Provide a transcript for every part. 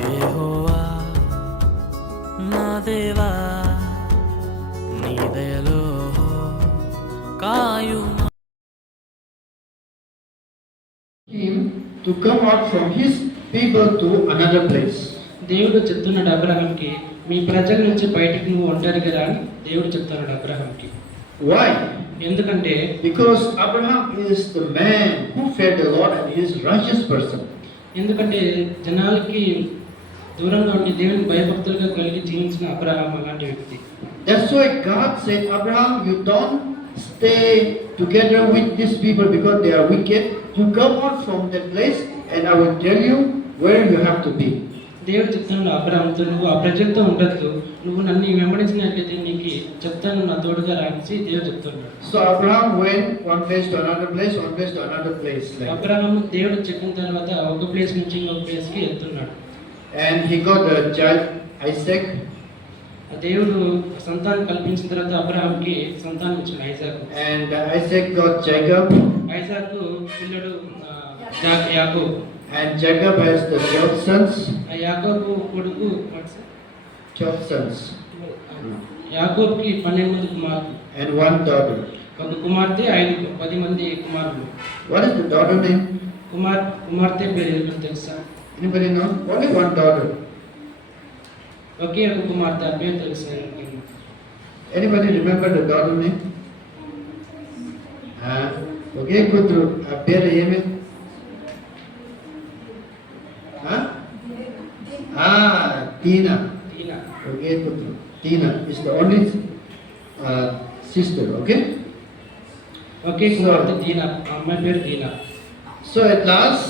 యెహోవా నా దేవా నీ దయలో కాయుమా. Him to come out from his people to another place. దేవుడు చెప్తున్నాడు అబ్రహాంకి, మీ ప్రజల నుంచి బయటికి నువ్వు ఒంటరిగా రా అని దేవుడు చెప్తున్నాడు అబ్రహాంకి. Why? ఎందుకంటే Because Abraham is the man who feared the Lord and he is a righteous person. ఎందుకంటే జనాలకి దూరంగా ఉండి దేవుని భయభక్తులుగా కలిగి జీవించిన అబ్రహాం అలాంటి వ్యక్తి. That's why God said, Abraham, you don't stay together with these people because they are wicked. You come out from that place and I will tell you where you have to be. దేవుడు చెప్తున్నాడు అబ్రహాంతో, నువ్వు ఆ ప్రజలతో ఉండద్దు, నువ్వు నన్ను వెంబడించినట్లయితే నీకు చెప్తాను, నా తోడుగా రాసి దేవుడు చెప్తున్నాడు. So Abraham went one place to another place, one place to another place. Abraham దేవుడు చెప్పిన తర్వాత ఒక ప్లేస్ నుంచి ఇంకొక ప్లేస్ కి వెళ్తున్నాడు. And he got a child, Isaac. దేవుడు సంతానం కల్పించిన తర్వాత అబ్రహాంకి సంతానం ఇచ్చిన ఐజాకు. And Isaac got Jacob. ఐజాకు పిల్లడు యాకోబు. And Jacob has the 12 sons. ఆ యాకోబు కొడుకు 12 sons. యాకోబుకి 12 మంది కుమారులు And one daughter. ఒక కుమార్తె 10 మంది కుమారులు. What is the daughter name? కుమార్తె పేరు ఏమిటో తెలుసా? Anybody know? Only one daughter. ఒకే ఒక కుమార్తె, ఆ పేరు తెలుసా? Anybody remember the daughter name? Okay, Kudru. A పేరు ఏమి? Tina. Tina. Okay, Kudru. Tina is the only sister. Okay. ఒకే కుమార్తె టీనా, ఆ అమ్మాయి పేరు టీనా. So at last,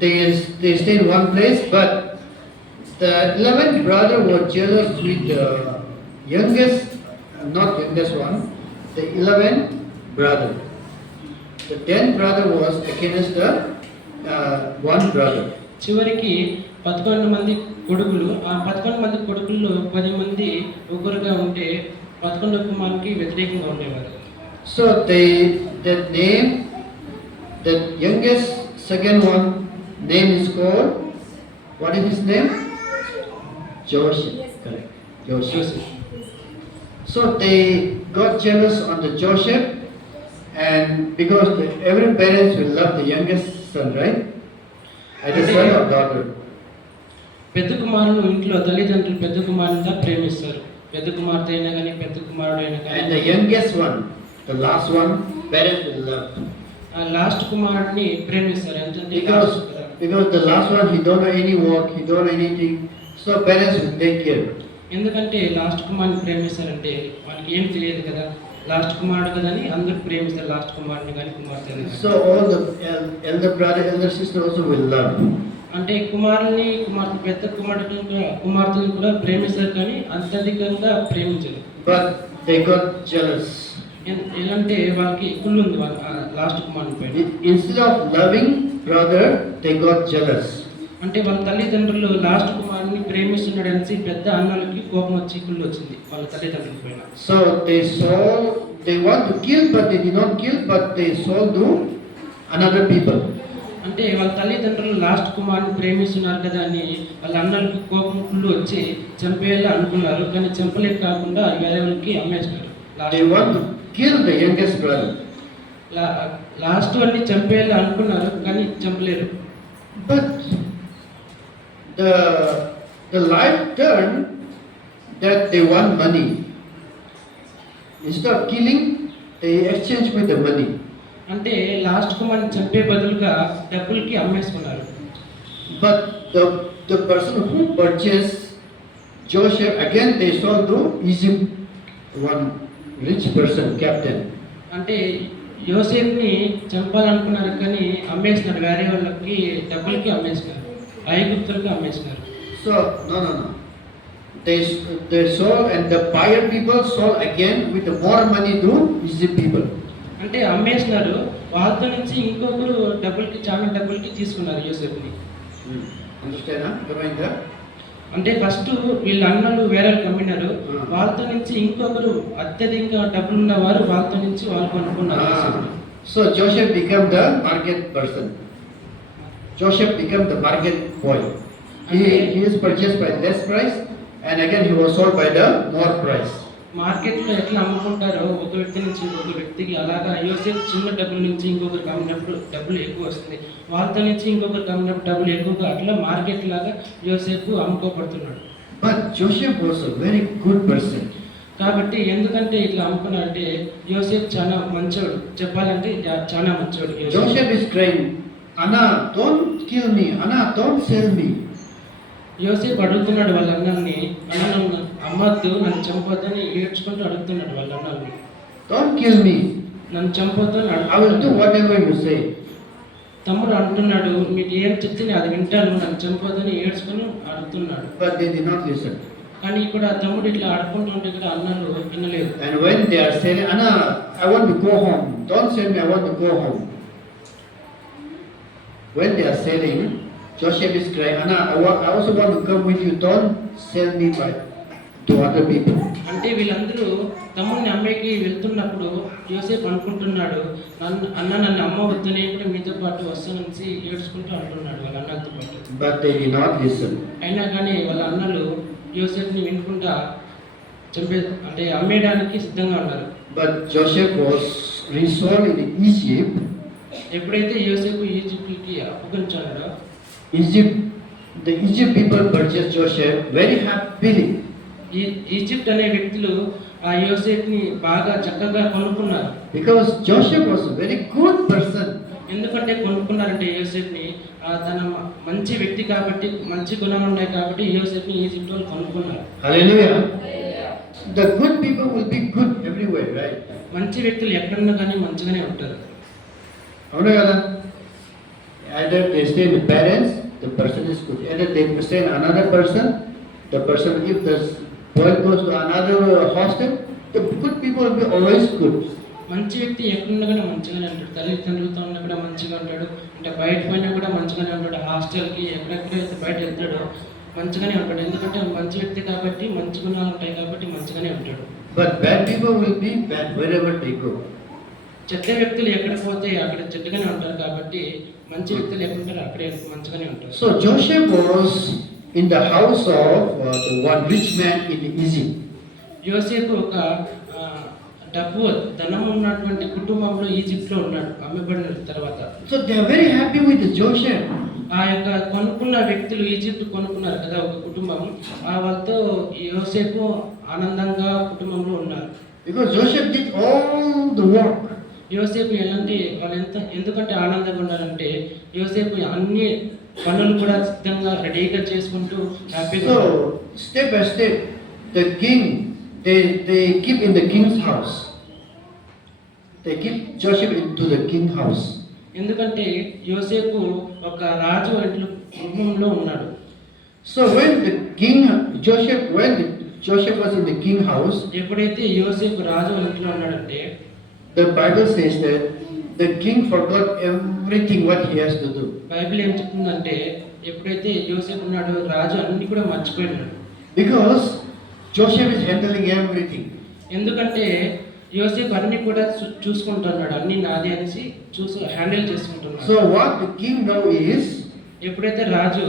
they stay in one place, but the 11th brother was jealous with the youngest, not youngest one, the 11th brother. The 10th brother was against the one brother. చివరికి 11 మంది కొడుకులు, ఆ 11 మంది కొడుకుల్లో 10 మంది ఒకరుగా ఉంటే 11వ కుమారునికి వ్యతిరేకంగా ఉండేవారు. So that name, the youngest second one name is called, what is his name? Joseph. Correct. Joseph. So they got jealous on the Joseph, and because every parents will love the youngest son, right? Either son or daughter. పెద్ద కుమారుడు ఇంట్లో తల్లిదండ్రులు పెద్ద కుమారునిగా ప్రేమిస్తారు. పెద్ద కుమార్తె అయినా కానీ పెద్ద కుమారుడు అయినా కానీ. And the youngest one, the last one, parents will love. ఆ లాస్ట్ కుమారుడిని ప్రేమిస్తారు. ఎందుకంటే Because the last one, he don't know any work, he don't know anything, so parents will take care. ఎందుకంటే లాస్ట్ కుమారుని ప్రేమిస్తారంటే వాళ్ళకి ఏం తెలియదు కదా, లాస్ట్ కుమారుడు కదా అని అందరూ ప్రేమిస్తారు లాస్ట్ కుమారుని కానీ కుమార్తెని. So all the elder brother, elder sister also will love. అంటే కుమారుని పెద్ద కుమార్తెను కూడా ప్రేమిస్తారు కానీ అత్యధికంగా ప్రేమించరు. But they got jealous. ఎలాంటే వాళ్ళకి కుళ్ళు ఉంది వాళ్ళ లాస్ట్ కుమారుని పైన. Instead of loving brother, they got jealous. అంటే వాళ్ళ తల్లిదండ్రులు లాస్ట్ కుమారుని ప్రేమిస్తున్నాడు అనేసి పెద్ద అన్నలకి కోపం వచ్చి కుళ్ళు వచ్చింది వాళ్ళ తల్లిదండ్రుల పైన. So they want to kill, but they did not kill, but they sold to another people. అంటే వాళ్ళ తల్లిదండ్రులు లాస్ట్ కుమారుని ప్రేమిస్తున్నారు కదా అని వాళ్ళ అన్నలకు కోపం కుళ్ళు వచ్చి చంపేయాలని అనుకున్నారు, కానీ చంపలేక కాకుండా వేరే వాళ్ళకి అమ్మేస్తున్నారు. They want to kill the youngest brother. Last వాళ్ళని చంపేయాలని అనుకున్నారు కానీ చంపలేరు. But the life turned that they want money. Instead of killing, they exchange with the money. అంటే లాస్ట్ కుమార్ని చంపే బదులుగా డబ్బులకి అమ్మేసుకున్నారు. But the person who purchased Joseph, again they sold to Egypt, one rich person, captain. అంటే యోసేపుని చంపాలనుకున్నారు కానీ అమ్మేసినారు, వేరే వాళ్ళకి డబ్బులకి అమ్మేసినారు, ఐగుప్తులకి అమ్మేసినారు. So no. They sold, and the buyer people sold again with the more money to Egypt people. అంటే అమ్మేసినారు, వాళ్ళతో నుంచి ఇంకొకరు చాలా డబ్బులకి తీసుకున్నారు యోసేపుని. Understand? అంటే ఫస్ట్ వీళ్ళ అన్నలు వేరే అమ్మినారు, వాళ్ళతో నుంచి ఇంకొకరు అత్యధిక డబ్బులు ఉన్నవారు వాళ్ళతో నుంచి వాళ్ళు కొనుక్కున్నారు. So Joseph became the market person. Joseph became the market boy. He is purchased by less price, and again he was sold by the more price. మార్కెట్లో ఎట్లా అమ్ముకుంటారో ఒక వ్యక్తి నుంచి ఇంకొక వ్యక్తికి, అలాగా యోసేపు చిన్న డబ్బుల నుంచి ఇంకొకరికి అమ్మినప్పుడు డబ్బులు ఎక్కువ వస్తుంది, వాళ్ళతో నుంచి ఇంకొకరికి అమ్మినప్పుడు డబ్బులు ఎక్కువగా, అట్లా మార్కెట్ లాగా యోసేపు అమ్ముకోబడుతున్నాడు. But Joseph was a very good person. కాబట్టి ఎందుకంటే ఇట్లా అమ్ముకున్నాడంటే యోసేపు చాలా మంచోడు, చెప్పాలంటే చాలా మంచోడు. Joseph is crying, Anna, don't kill me. Anna, don't sell me. యోసేపు అడుగుతున్నాడు వాళ్ళ అన్నల్ని, అన్నను అమ్మద్దు, నన్ను చంపొద్దని ఏడ్చుకుంటూ అడుగుతున్నాడు వాళ్ళ అన్నల్ని. Don't kill me. నన్ను చంపొద్దు అని I will do whatever you say. తమ్ముడు అంటున్నాడు, మీరు ఏం చెప్తే నేను అది వింటాను, నన్ను చంపొద్దని ఏడ్చుకొని అడుగుతున్నాడు. But they did not listen. కానీ ఇక్కడ తమ్ముడు ఇట్లా ఆడుకుంటుంటే కూడా అన్నలు వినలేదు. And when they are saying, Anna, I want to go home. Don't sell me, I want to go home. When they are selling, Joseph is crying, Anna, I also want to come with you. Don't sell me to other people. అంటే వీళ్ళందరూ తమ్ముడిని అమ్మేకి వెళ్తున్నప్పుడు యోసేపు అనుకుంటున్నాడు, నన్ను అమ్మవద్దు, నేను కూడా మీతో పాటు వస్తానని ఏడ్చుకుంటూ అంటున్నాడు వాళ్ళ అన్నలతో పాటు. But they did not listen. అయినా కానీ వాళ్ళ అన్నలు యోసేపుని వినకుండా అంటే అమ్మేయడానికి సిద్ధంగా ఉన్నారు. But Joseph was resold in Egypt. ఎప్పుడైతే యోసేపు ఈజిప్ట్కి అప్పగించాడో, The Egypt people purchased Joseph very happily. Egypt అనే వ్యక్తులు ఆ యోసేపుని బాగా చక్కగా కొనుక్కున్నారు. Because Joseph was a very good person. ఎందుకంటే కొనుక్కున్నారంటే యోసేపుని తన మంచి వ్యక్తి కాబట్టి, మంచి గుణాలు ఉన్నాయి కాబట్టి యోసేపుని ఈజిప్ట్ వాళ్ళు కొనుక్కున్నారు. Hallelujah. The good people will be good everywhere, right? మంచి వ్యక్తులు ఎక్కడున్నా కానీ మంచిగానే ఉంటారు. అవునా కదా? Either they stay with parents, the person is good. Either they stay in another person, the person, if the boy goes to another hostel, the good people will be always good. మంచి వ్యక్తి ఎక్కడున్నా కూడా మంచిగానే ఉంటాడు, తల్లిదండ్రులతో ఉన్నా కూడా మంచిగా ఉంటాడు, అంటే బయట పోయినా కూడా మంచిగానే ఉంటాడు, హాస్టల్కి ఎక్కడెక్కడైతే బయట వెళ్తాడో మంచిగానే ఉంటాడు. ఎందుకంటే మంచి వ్యక్తి కాబట్టి, మంచి గుణాలు ఉంటాయి కాబట్టి మంచిగానే ఉంటాడు. But bad people will be bad wherever they go. చెడ్డ వ్యక్తులు ఎక్కడ పోతే అక్కడ చెడ్డగానే ఉంటారు కాబట్టి, మంచి వ్యక్తులు ఎక్కడ ఉంటారు అక్కడే మంచిగానే ఉంటారు. So Joseph was in the house of the one rich man in Egypt. యోసేపు ఒక డబ్బు ధనం ఉన్నటువంటి కుటుంబంలో ఈజిప్ట్లో ఉన్నాడు అమ్మబడిన తర్వాత. So they are very happy with Joseph. ఆ యొక్క కొనుక్కున్న వ్యక్తులు ఈజిప్ట్ కొనుక్కున్నారు కదా ఒక కుటుంబం, వాళ్ళతో యోసేపు ఆనందంగా కుటుంబంలో ఉన్నారు. Because Joseph did all the work. యోసేపు ఎందుకంటే ఆనందంగా ఉన్నారంటే యోసేపు అన్ని పనులు కూడా సిద్ధంగా రెడీగా చేసుకుంటూ హ్యాపీగా. So step by step, the king they keep in the king's house. They keep Joseph into the king's house. ఎందుకంటే యోసేపు ఒక రాజు ఇంట్లో గృహంలో ఉన్నాడు. So when Joseph was in the king's house, ఎప్పుడైతే యోసేపు రాజు ఇంట్లో ఉన్నాడంటే, the Bible says that the king forgot everything what he has to do. Bible ఏం చెప్తుందంటే ఎప్పుడైతే యోసేపు ఉన్నాడో రాజు అన్ని కూడా మర్చిపోయినాడు. Because Joseph is handling everything. ఎందుకంటే యోసేపు అన్ని కూడా చూసుకుంటున్నాడు, అన్ని నాది అనేసి హ్యాండిల్ చేసుకుంటున్నాడు. So what the king know is, ఎప్పుడైతే రాజు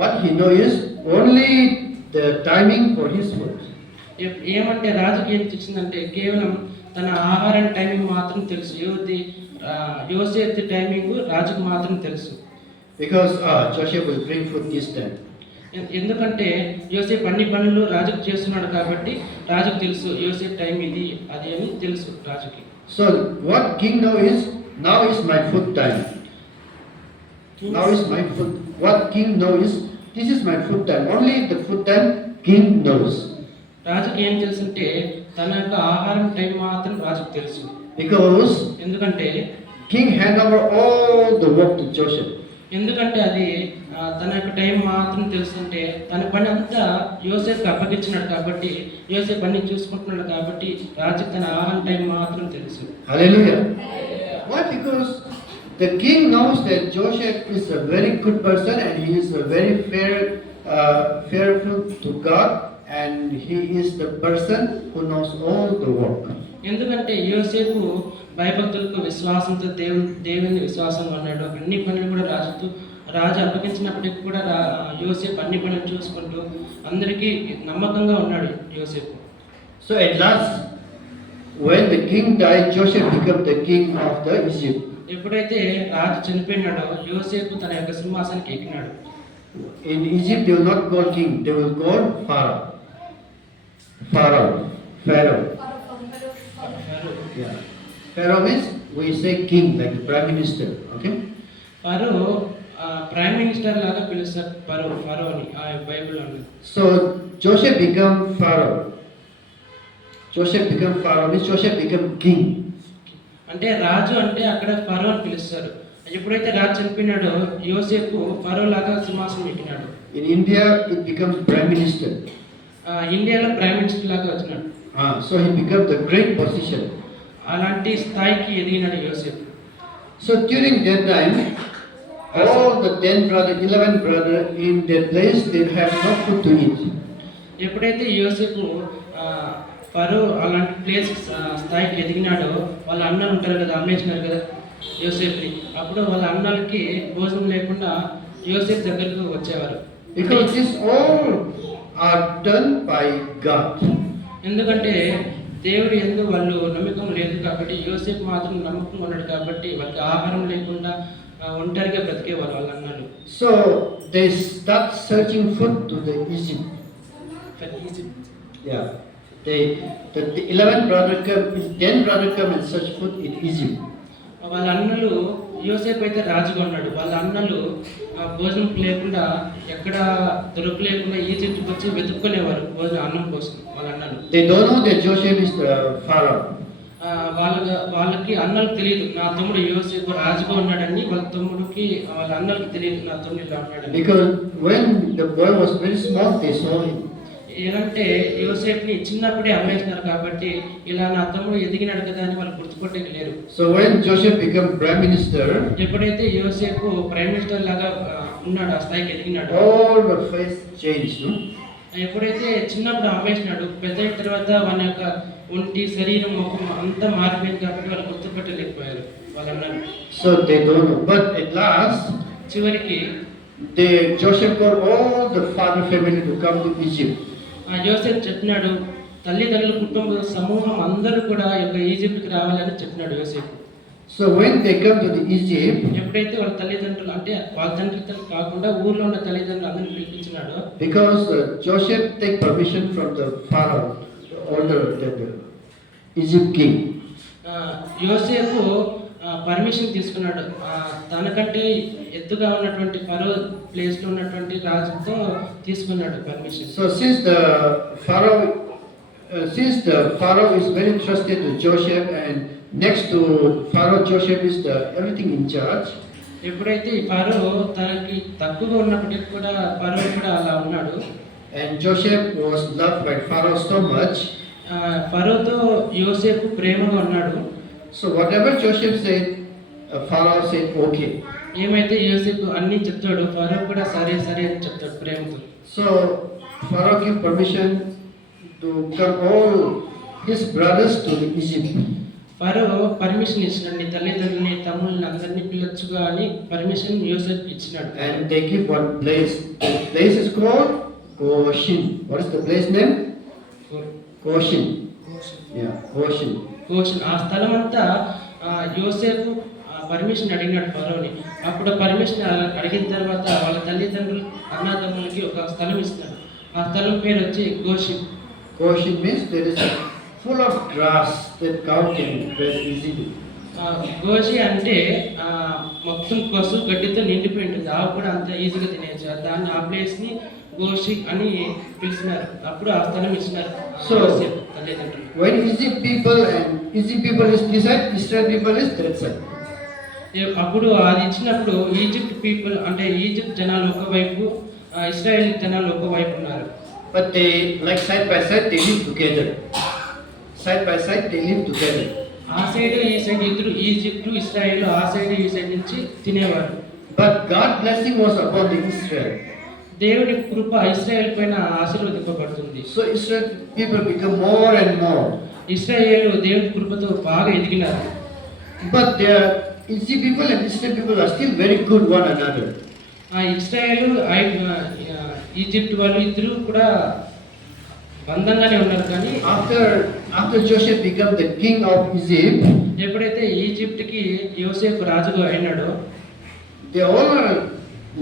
what he know is only the timing for his food. ఏమంటే రాజుకి ఏం తెలిసిందంటే కేవలం తన ఆహారం టైమింగ్ మాత్రం తెలుసు. యోసేపు టైమింగ్ రాజుకు మాత్రం తెలుసు. Because Joseph will bring food this time. ఎందుకంటే యోసేపు అన్ని పనులు రాజుకు చేస్తున్నాడు కాబట్టి రాజుకు తెలుసు యోసేపు టైం ఇది అది అని తెలుసు రాజుకి. So what king know is, now is my food time. Now is my food. What king know is, this is my food time. Only the food time king knows. రాజుకి ఏం తెలుసు అంటే తన యొక్క ఆహారం టైం మాత్రం రాజుకు తెలుసు. Because ఎందుకంటే king hand over all the work to Joseph. ఎందుకంటే అది తన యొక్క టైం మాత్రం తెలుసుంటే తన పని అంతా యోసేపుకి అప్పగించినాడు కాబట్టి, యోసేపు అన్ని చూసుకుంటున్నాడు కాబట్టి రాజుకి తన ఆహారం టైం మాత్రం తెలుసు. Hallelujah. Why? Because the king knows that Joseph is a very good person and he is a very fearful to God, and he is the person who knows all the work. ఎందుకంటే యోసేపు భయభక్తులకు విశ్వాసంతో దేవుని విశ్వాసంగా ఉన్నాడు. అన్ని పనులు కూడా రాజు అప్పగించినప్పటికీ కూడా యోసేపు అన్ని పనులు చూసుకుంటూ అందరికీ నమ్మకంగా ఉన్నాడు యోసేపు. So at last, when the king died, Joseph became the king of the Egypt. ఎప్పుడైతే రాజు చనిపోయినాడో యోసేపు తన యొక్క సింహాసనానికి ఎక్కినాడు. In Egypt, they will not call king; they will call Pharaoh. Pharaoh. Yeah. Pharaoh means we say king, like the prime minister. Okay. Pharaoh prime minister లాగా పిలుస్తారు ఫరో అని ఆ బైబిల్లో ఉంది. So Joseph became Pharaoh. Joseph became Pharaoh means Joseph became king. అంటే రాజు అంటే అక్కడ ఫరో అని పిలుస్తారు. ఎప్పుడైతే రాజు చనిపోయినాడో యోసేపు ఫరో లాగా సింహాసనం ఎక్కినాడు. In India, it becomes prime minister. ఇండియాలో ప్రైమ్ మినిస్టర్ లాగా వచ్చినాడు. So he became the great position. అలాంటి స్థాయికి ఎదిగినాడు యోసేపు. So during that time, all the 11 brothers in that place, they have no food to eat. ఎప్పుడైతే యోసేపు ఫరో అలాంటి ప్లేస్ స్థాయికి ఎదిగినాడో వాళ్ళ అన్నలు ఉంటారు కదా, అమ్మేసినారు కదా యోసేపుని. అప్పుడు వాళ్ళ అన్నలకి భోజనం లేకుండా యోసేపు దగ్గరకు వచ్చేవారు. Because this all are done by God. ఎందుకంటే దేవుడు ఎందుకు వాళ్ళు నమ్మకం లేదు కాబట్టి యోసేపు మాత్రం నమ్మకంగా ఉన్నాడు కాబట్టి వాళ్ళకి ఆహారం లేకుండా ఒంటరిగా బ్రతికేవారు వాళ్ళ అన్నలు. So they start searching food to the Egypt. Yeah. The 11 brothers come, 10 brothers come and search food in Egypt. వాళ్ళ అన్నలు యోసేపు అయితే రాజుగా ఉన్నాడు. వాళ్ళ అన్నలు భోజనం లేకుండా ఎక్కడ దొరకలేకుండా ఈజిప్ట్కి వచ్చి వెతుక్కునేవారు అన్నం కోసం వాళ్ళ అన్నలు. They don't know that Joseph is the Pharaoh. వాళ్ళకి అన్నలకు తెలియదు నా తమ్ముడు యోసేపు రాజుగా ఉన్నాడని. వాళ్ళ అన్నలకు తెలియదు నా తమ్ముడు ఇలా ఉన్నాడని. Because when the boy was very small, they saw him. ఏమంటే యోసేపుని చిన్నప్పుడే అమ్మేసినారు కాబట్టి ఇలా నా తమ్ముడు ఎదిగినాడు కదా అని వాళ్ళు గుర్తుపట్టలేరు. So when Joseph became prime minister, ఎప్పుడైతే యోసేపు ప్రైమ్ మినిస్టర్ లాగా ఉన్నాడు, ఆ స్థాయికి ఎదిగినాడు, all the face changed. No? ఎప్పుడైతే చిన్నప్పుడు అమ్మేసినాడు, పెద్ద అయిన తర్వాత వాళ్ళ యొక్క ఒంటి శరీరం ముఖం అంతా మారిపోయింది కాబట్టి వాళ్ళు గుర్తుపట్టలేకపోయారు వాళ్ళ అన్నలు. So they don't know. But at last, చివరికి Joseph got all the father family to come to Egypt. యోసేపు చెప్పినాడు తల్లిదండ్రుల కుటుంబ సమూహం అందరూ కూడా యొక్క ఈజిప్ట్కి రావాలని చెప్పినాడు యోసేపు. So when they come to the Egypt, ఎప్పుడైతే వాళ్ళ తల్లిదండ్రులు అంటే వాళ్ళ తండ్రితో కాకుండా ఊర్లో ఉన్న తల్లిదండ్రులు అందరిని పిలిపించినాడు. because Joseph take permission from the Pharaoh, the older the Egypt king. యోసేపు పర్మిషన్ తీసుకున్నాడు తనకంటే ఎత్తుగా ఉన్నటువంటి ఫరో ప్లేస్ లో ఉన్నటువంటి రాజుతో తీసుకున్నాడు permission. So since the Pharaoh is very trusted to Joseph, and next to Pharaoh, Joseph is the everything in charge. ఎప్పుడైతే ఈ ఫరో తనకి తక్కువగా ఉన్నప్పటికీ కూడా ఫరో కూడా అలా ఉన్నాడు. And Joseph was loved by Pharaoh so much. ఫరోతో యోసేపు ప్రేమగా ఉన్నాడు. So whatever Joseph said, Pharaoh said okay. ఏమైతే యోసేపు అన్ని చెప్తాడు ఫరో కూడా సరే సరే అని చెప్తాడు ప్రేమతో. So Pharaoh gave permission to come all his brothers to the Egypt. Pharaoh permission ఇచ్చినాడు, నీ తల్లిదండ్రులని తమ్ముళ్ళని అందరినీ పిలొచ్చుగా అని పర్మిషన్ యోసేపు ఇచ్చినాడు. And they give one place. The place is called Goshen. What is the place name? Goshen. Yeah, Goshen. Gaussian. ఆ స్థలం అంతా యోసేపు పర్మిషన్ అడిగినాడు ఫరోని. అప్పుడు పర్మిషన్ అడిగిన తర్వాత వాళ్ళ తల్లిదండ్రులు అన్నదమ్ములకి ఒక స్థలం ఇస్తున్నారు. ఆ స్థలం పేరు వచ్చి గోషిన్. Goshen means there is full of grass that cow can graze easily. Ghosi అంటే మొత్తం పశు గడ్డితో నిండిపోయి ఉంటుంది, ఆవు కూడా అంత ఈజీగా తినేయచ్చు. దాన్ని ఆ ప్లేస్ని గోషి అని పిలిచినారు. అప్పుడు ఆ స్థలం ఇచ్చినారు తల్లిదండ్రులు. When Egypt people is this side, Israel people is that side. అప్పుడు అది ఇచ్చినప్పుడు ఈజిప్ట్ పీపుల్ అంటే ఈజిప్ట్ జనాలు ఒకవైపు, ఇస్రాయేల్ జనాలు ఒకవైపు ఉన్నారు. But they like side by side they live together. Side by side they live together. ఆ సైడ్ ఈ సైడ్ ఇద్దరు ఈజిప్ట్ ఇస్రాయేల్ ఆ సైడ్ ఈ సైడ్ నుంచి తినేవారు. But God blessing was upon the Israel. దేవుడి కృప ఇశ్రాయేల్ పైన ఆశీర్వదింపబడుతుంది. So Israel people become more and more. ఇశ్రాయేలు దేవుడి కృపతో బాగా ఎదిగినారు. But the Egypt people and Israel people are still very good one another. ఆ ఇస్రాయేలు ఈజిప్ట్ వాళ్ళు ఇద్దరు కూడా బంధంగానే ఉన్నారు. కానీ After Joseph became the king of Egypt, ఎప్పుడైతే ఈజిప్ట్కి యోసేపు రాజుగా అయినాడో they all are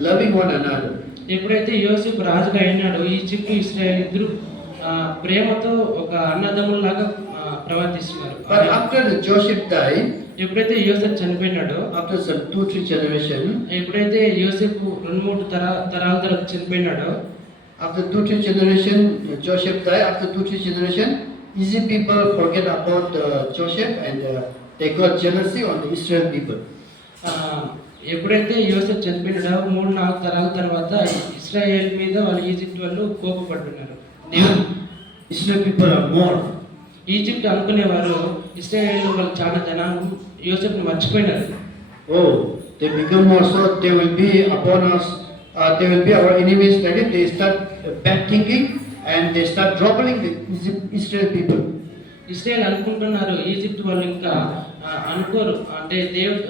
loving one another. ఎప్పుడైతే యోసేపు రాజుగా అయినాడో ఈజిప్ట్ ఇస్రాయేల్ ఇద్దరు ప్రేమతో ఒక అన్నదమ్ముల్లాగా ప్రవర్తిస్తున్నారు. But after the Joseph died, ఎప్పుడైతే యోసేపు చనిపోయినాడో after some 2-3 generation, ఎప్పుడైతే యోసేపు 2-3 తరాల తర్వాత చనిపోయినాడో after 2-3 generation, Joseph died. After 2-3 generation, Egypt people forget about Joseph and they got jealousy on the Israel people. ఎప్పుడైతే యోసేపు చనిపోయినాడో 3-4 తరాల తర్వాత ఇస్రాయేల్ మీద వాళ్ళు ఈజిప్ట్ వాళ్ళు కోపపడుతున్నారు. Israel people are more. Egypt అనుకునేవారు ఇస్రాయేల్ వాళ్ళు చాలా జనాలు యోసేపుని మర్చిపోయినారు. Oh, they become more, so they will be upon us. They will be our enemies. Like it, they start bad thinking and they start troubling the Israel people. Israel అనుకుంటున్నారు Egypt వాళ్ళు ఇంకా అనుకోరు, అంటే దేవుడు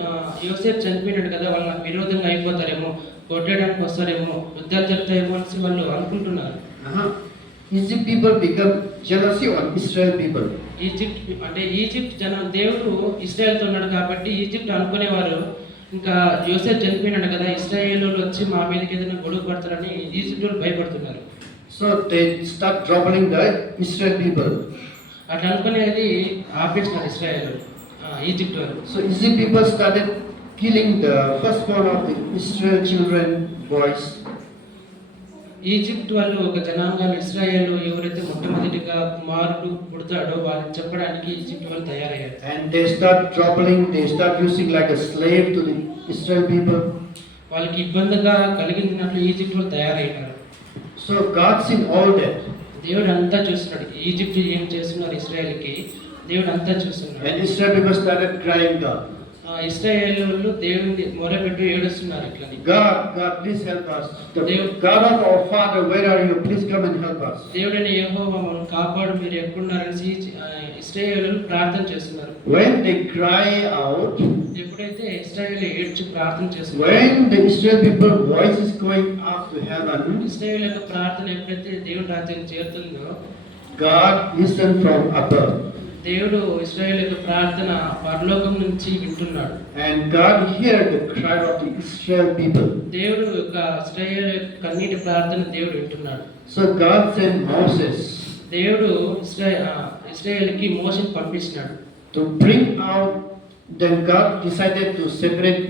యోసేపు చనిపోయినాడు కదా, వాళ్ళు నాకు విరోధంగా అయిపోతారేమో, కొట్టడానికి వస్తారేమో, యుద్ధాలు జరుగుతాయేమో అని వాళ్ళు అనుకుంటున్నారు. Egypt people become jealousy on Israel people. Egypt జనం దేవుడు ఇస్రాయేల్తో ఉన్నాడు కాబట్టి ఈజిప్ట్ అనుకునేవారు ఇంకా యోసేపు చనిపోయినాడు కదా, ఇస్రాయేల్ వచ్చి మా మీదకి ఏదైనా గొడవ పడతారని ఈజిప్ట్ వాళ్ళు భయపడుతున్నారు. So they start troubling the Israel people. అట్లా అనుకునేది ఆపేసినారు ఈజిప్ట్ వాళ్ళు. So Egypt people started killing the firstborn of the Israel children, boys. Egypt వాళ్ళు ఒక జనాంగాలు ఇస్రాయేల్ ఎవరైతే మొట్టమొదటిగా కుమారుడు పుడతాడో వాళ్ళని చెప్పడానికి ఈజిప్ట్ వాళ్ళు తయారయ్యారు. And they start troubling, they start using like a slave to the Israel people. వాళ్ళకి ఇబ్బందిగా కలిగించినట్లు ఈజిప్ట్ వాళ్ళు తయారయ్యారు. So God seen all that. దేవుడు అంతా చూస్తున్నాడు, ఈజిప్ట్ ఏం చేస్తున్నారు ఇస్రాయేల్కి దేవుడు అంతా చూస్తున్నాడు. And Israel people started crying God. Israel వాళ్ళు దేవుడిని మొరపెట్టి ఏడుస్తున్నారు ఇట్లని. God, please help us. The God of our father, where are you? Please come and help us. దేవుడైన యెహోవా మమ్మల్ని కాపాడు, మీరు ఎక్కడున్నారని ఇశ్రాయేలు ప్రార్థన చేస్తున్నారు. When they cry out, ఎప్పుడైతే ఇశ్రాయేలు ఏడ్చి ప్రార్థన చేస్తున్నారు, when the Israel people voice is going up to heaven, ఇశ్రాయేలు యొక్క ప్రార్థన ఎప్పుడైతే దేవుడి రాజ్యానికి చేరుతుందో God listen from above. దేవుడు ఇశ్రాయేలు యొక్క ప్రార్థన పరలోకం నుంచి వింటున్నాడు. And God heard the cry of the Israel people. దేవుడు యొక్క ఇశ్రాయేలు యొక్క కన్నీటి ప్రార్థన దేవుడు వింటున్నాడు. So God sent Moses. దేవుడు ఇశ్రాయేలుకి మోషేని పంపించినాడు. To bring out, then God decided to separate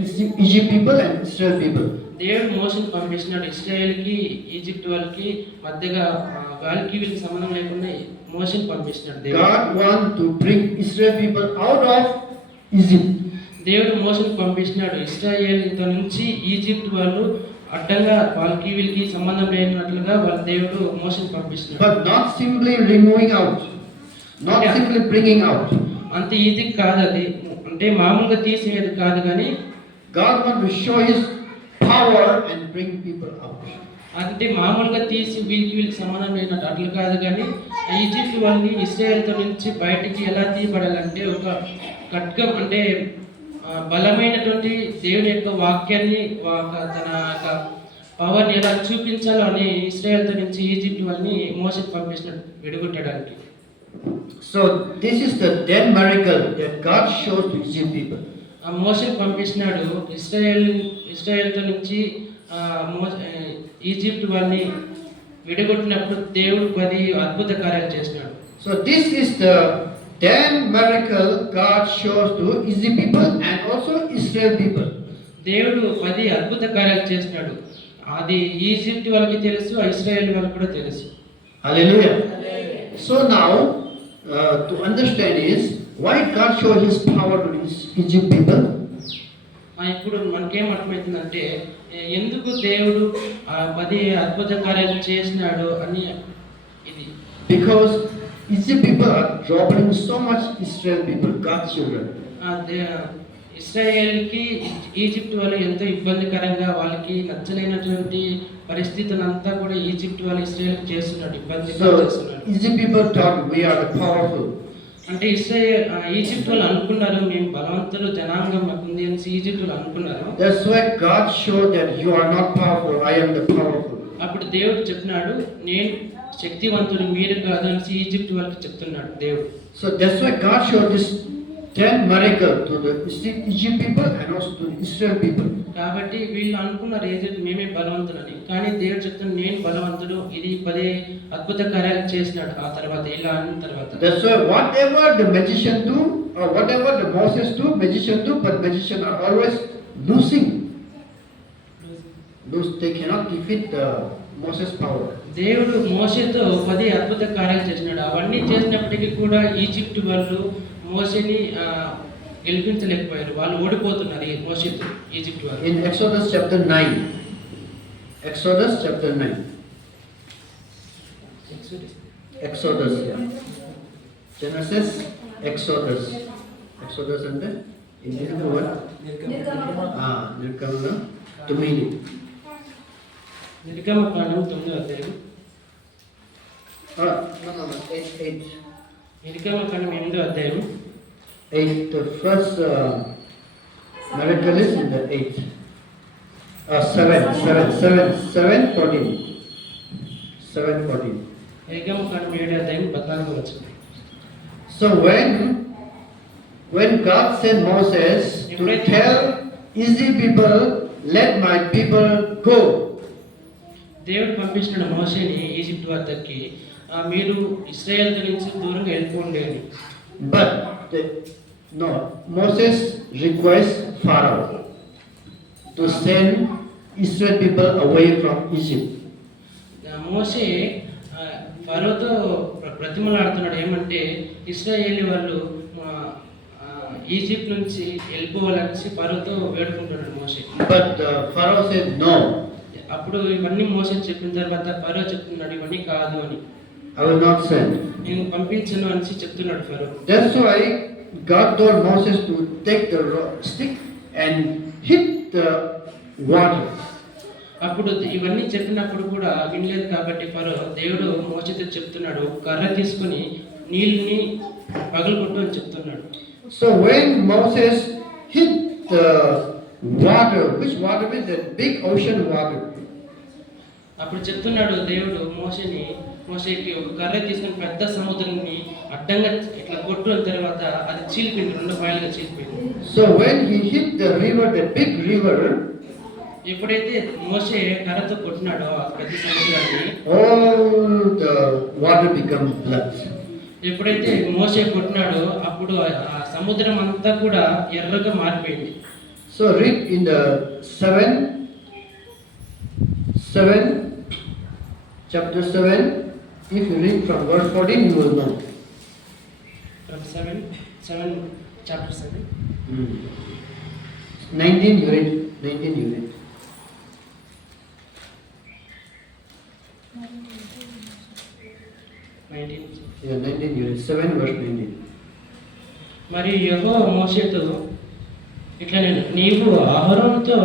Egypt people and Israel people. దేవుడు మోషేని పంపించినాడు. ఇశ్రాయేలుకి ఈజిప్ట్ వాళ్ళకి మధ్యగా వాళ్ళకి వీళ్ళకి సంబంధం లేకుండా మోషేని పంపించినాడు. God want to bring Israel people out of Egypt. దేవుడు మోషేని పంపించినాడు. ఇశ్రాయేలుతో నుంచి ఈజిప్ట్ వాళ్ళు అడ్డంగా వాళ్ళకి వీళ్ళకి సంబంధం లేనట్లుగా వాళ్ళ దేవుడు మోషేని పంపించినాడు. But not simply removing out, not simply bringing out. అంత ఈజీ కాదు అది, అంటే మామూలుగా తీసేది కాదు, కానీ God want to show His power and bring people out. అంటే మామూలుగా తీసి వీళ్ళకి సంబంధం లేనట్టు అట్లా కాదు, కానీ ఈజిప్ట్ వాళ్ళని ఇశ్రాయేలుతో నుంచి బయటికి ఎలా తీయబడాలంటే ఒక ఖడ్గం అంటే బలమైనటువంటి దేవుని యొక్క వాక్యాన్ని తన యొక్క పవర్ని ఎలా చూపించాలో అని ఇశ్రాయేలుతో నుంచి ఈజిప్ట్ వాళ్ళని మోషేకి పంపించినట్టు విడగొట్టడానికి. So this is the 10th miracle that God showed to Egypt people. మోషేకి పంపించినాడు. ఇశ్రాయేలుతో నుంచి ఈజిప్ట్ వాళ్ళని విడగొట్టినప్పుడు దేవుడు 10 అద్భుత కార్యాలు చేసినాడు. So this is the 10th miracle God shows to Egypt people and also Israel people. దేవుడు 10 అద్భుత కార్యాలు చేసినాడు. అది ఈజిప్ట్ వాళ్ళకి తెలుసు, ఇశ్రాయేల్ వాళ్ళకి కూడా తెలుసు. Hallelujah. So now to understand is why God showed His power to Egypt people. ఇప్పుడు మనకేం అర్థమవుతుందంటే ఎందుకు దేవుడు 10 అద్భుత కార్యాలు చేసినాడు అని. ఇది Because Egypt people are troubling so much Israel people, God's children. ఇశ్రాయేల్కి ఈజిప్ట్ వాళ్ళు ఎంతో ఇబ్బందికరంగా వాళ్ళకి నచ్చలేనటువంటి పరిస్థితులను అంతా కూడా ఈజిప్ట్ వాళ్ళు ఇశ్రాయేల్ చేస్తున్నాడు, ఇబ్బంది చేస్తున్నాడు. Egypt people thought we are the powerful. అంటే ఈజిప్ట్ వాళ్ళు అనుకున్నారు మేము బలవంతులు జనాంగం మాకుంది అని ఈజిప్ట్ వాళ్ళు అనుకున్నారు. That's why God showed that you are not powerful, I am the powerful. అప్పుడు దేవుడు చెప్పినాడు నేను శక్తివంతుడు మీరు కాదు అని ఈజిప్ట్ వాళ్ళకి చెప్తున్నాడు దేవుడు. So that's why God showed this 10 miracles to the Egypt people and also to the Israel people. కాబట్టి వీళ్ళు అనుకున్నారు ఈజిప్ట్ మేమే బలవంతులని, కానీ దేవుడు చెప్తున్నాడు నేను బలవంతుడు, ఇది 10 అద్భుత కార్యాలు చేసినాడు ఆ తర్వాత ఇలా అన్న తర్వాత. That's why whatever the magician do or whatever the Moses do, magician do, but magician are always losing. They cannot defeat the Moses power. దేవుడు మోషేతో 10 అద్భుత కార్యాలు చేసినాడు. అవన్నీ చేసినప్పటికీ కూడా ఈజిప్ట్ వాళ్ళు మోషేని గెలిపించలేకపోయారు. వాళ్ళు ఓడిపోతున్నారు ఈ మోషేతో ఈజిప్ట్ వాళ్ళు. In Exodus chapter 9. Exodus chapter 9. Exodus, yeah. Genesis, Exodus. Exodus and then English the word? Nirgamana 9. నిర్గమకాండం 9వ అధ్యాయం. No, 8. నిర్గమకాండం 8వ అధ్యాయం. 8. The first miracle is in the 8. 7:14. 7:14. నిర్గమకాండం 7వ అధ్యాయం 14వ వచనం. So when God sent Moses to tell Israel people, let my people go. దేవుడు పంపించిన మోషేని ఈజిప్ట్ వద్దకి మీరు ఇశ్రాయేల్ నుంచి దూరంగా వెళ్ళిపోండి అని. But Moses requests Pharaoh to send Israel people away from Egypt. మోషే ఫరోతో ప్రతిమలాడుతున్నాడు ఏమంటే ఇశ్రాయేలీ వాళ్ళు ఈజిప్ట్ నుంచి వెళ్ళిపోవాలని ఫరోతో వేడుకుంటున్నాడు మోషే. But Pharaoh said no. అప్పుడు ఇవన్నీ మోషే చెప్పిన తర్వాత ఫరో చెప్తున్నాడు ఇవన్నీ కాదు అని. I will not send. నేను పంపించను అని చెప్తున్నాడు ఫరో. That's why God told Moses to take the stick and hit the water. అప్పుడు ఇవన్నీ చెప్పినప్పుడు కూడా వినలేదు కాబట్టి ఫరో దేవుడు మోషేతో చెప్తున్నాడు కర్ర తీసుకొని నీళ్ళని పగలగొట్టు అని చెప్తున్నాడు. So when Moses hit the water, which water is that? Big ocean water. అప్పుడు చెప్తున్నాడు దేవుడు మోషేకి ఒక కర్ర తీసుకుని పెద్ద సముద్రాన్ని అడ్డంగా ఇట్లా కొట్టిన తర్వాత అది చీలిపోయింది, 2 పాయలుగా చీలిపోయింది. So when he hit the river, the big river, ఎప్పుడైతే మోషే కర్రతో కొట్టినాడో ఆ పెద్ద సముద్రాన్ని, all the water become blood. ఎప్పుడైతే మోషే కొట్టినాడో అప్పుడు ఆ సముద్రం అంతా కూడా ఎర్రగా మారిపోయింది. So read in the 7 chapter 7. If you read from verse 14, you will know. From 7 chapter 7. 19 you read. 19 you read. Yeah, 19 you read. 7 verse 19. మరి యెహోవా మోషేతో ఇట్లా నీవు అహరోనుతో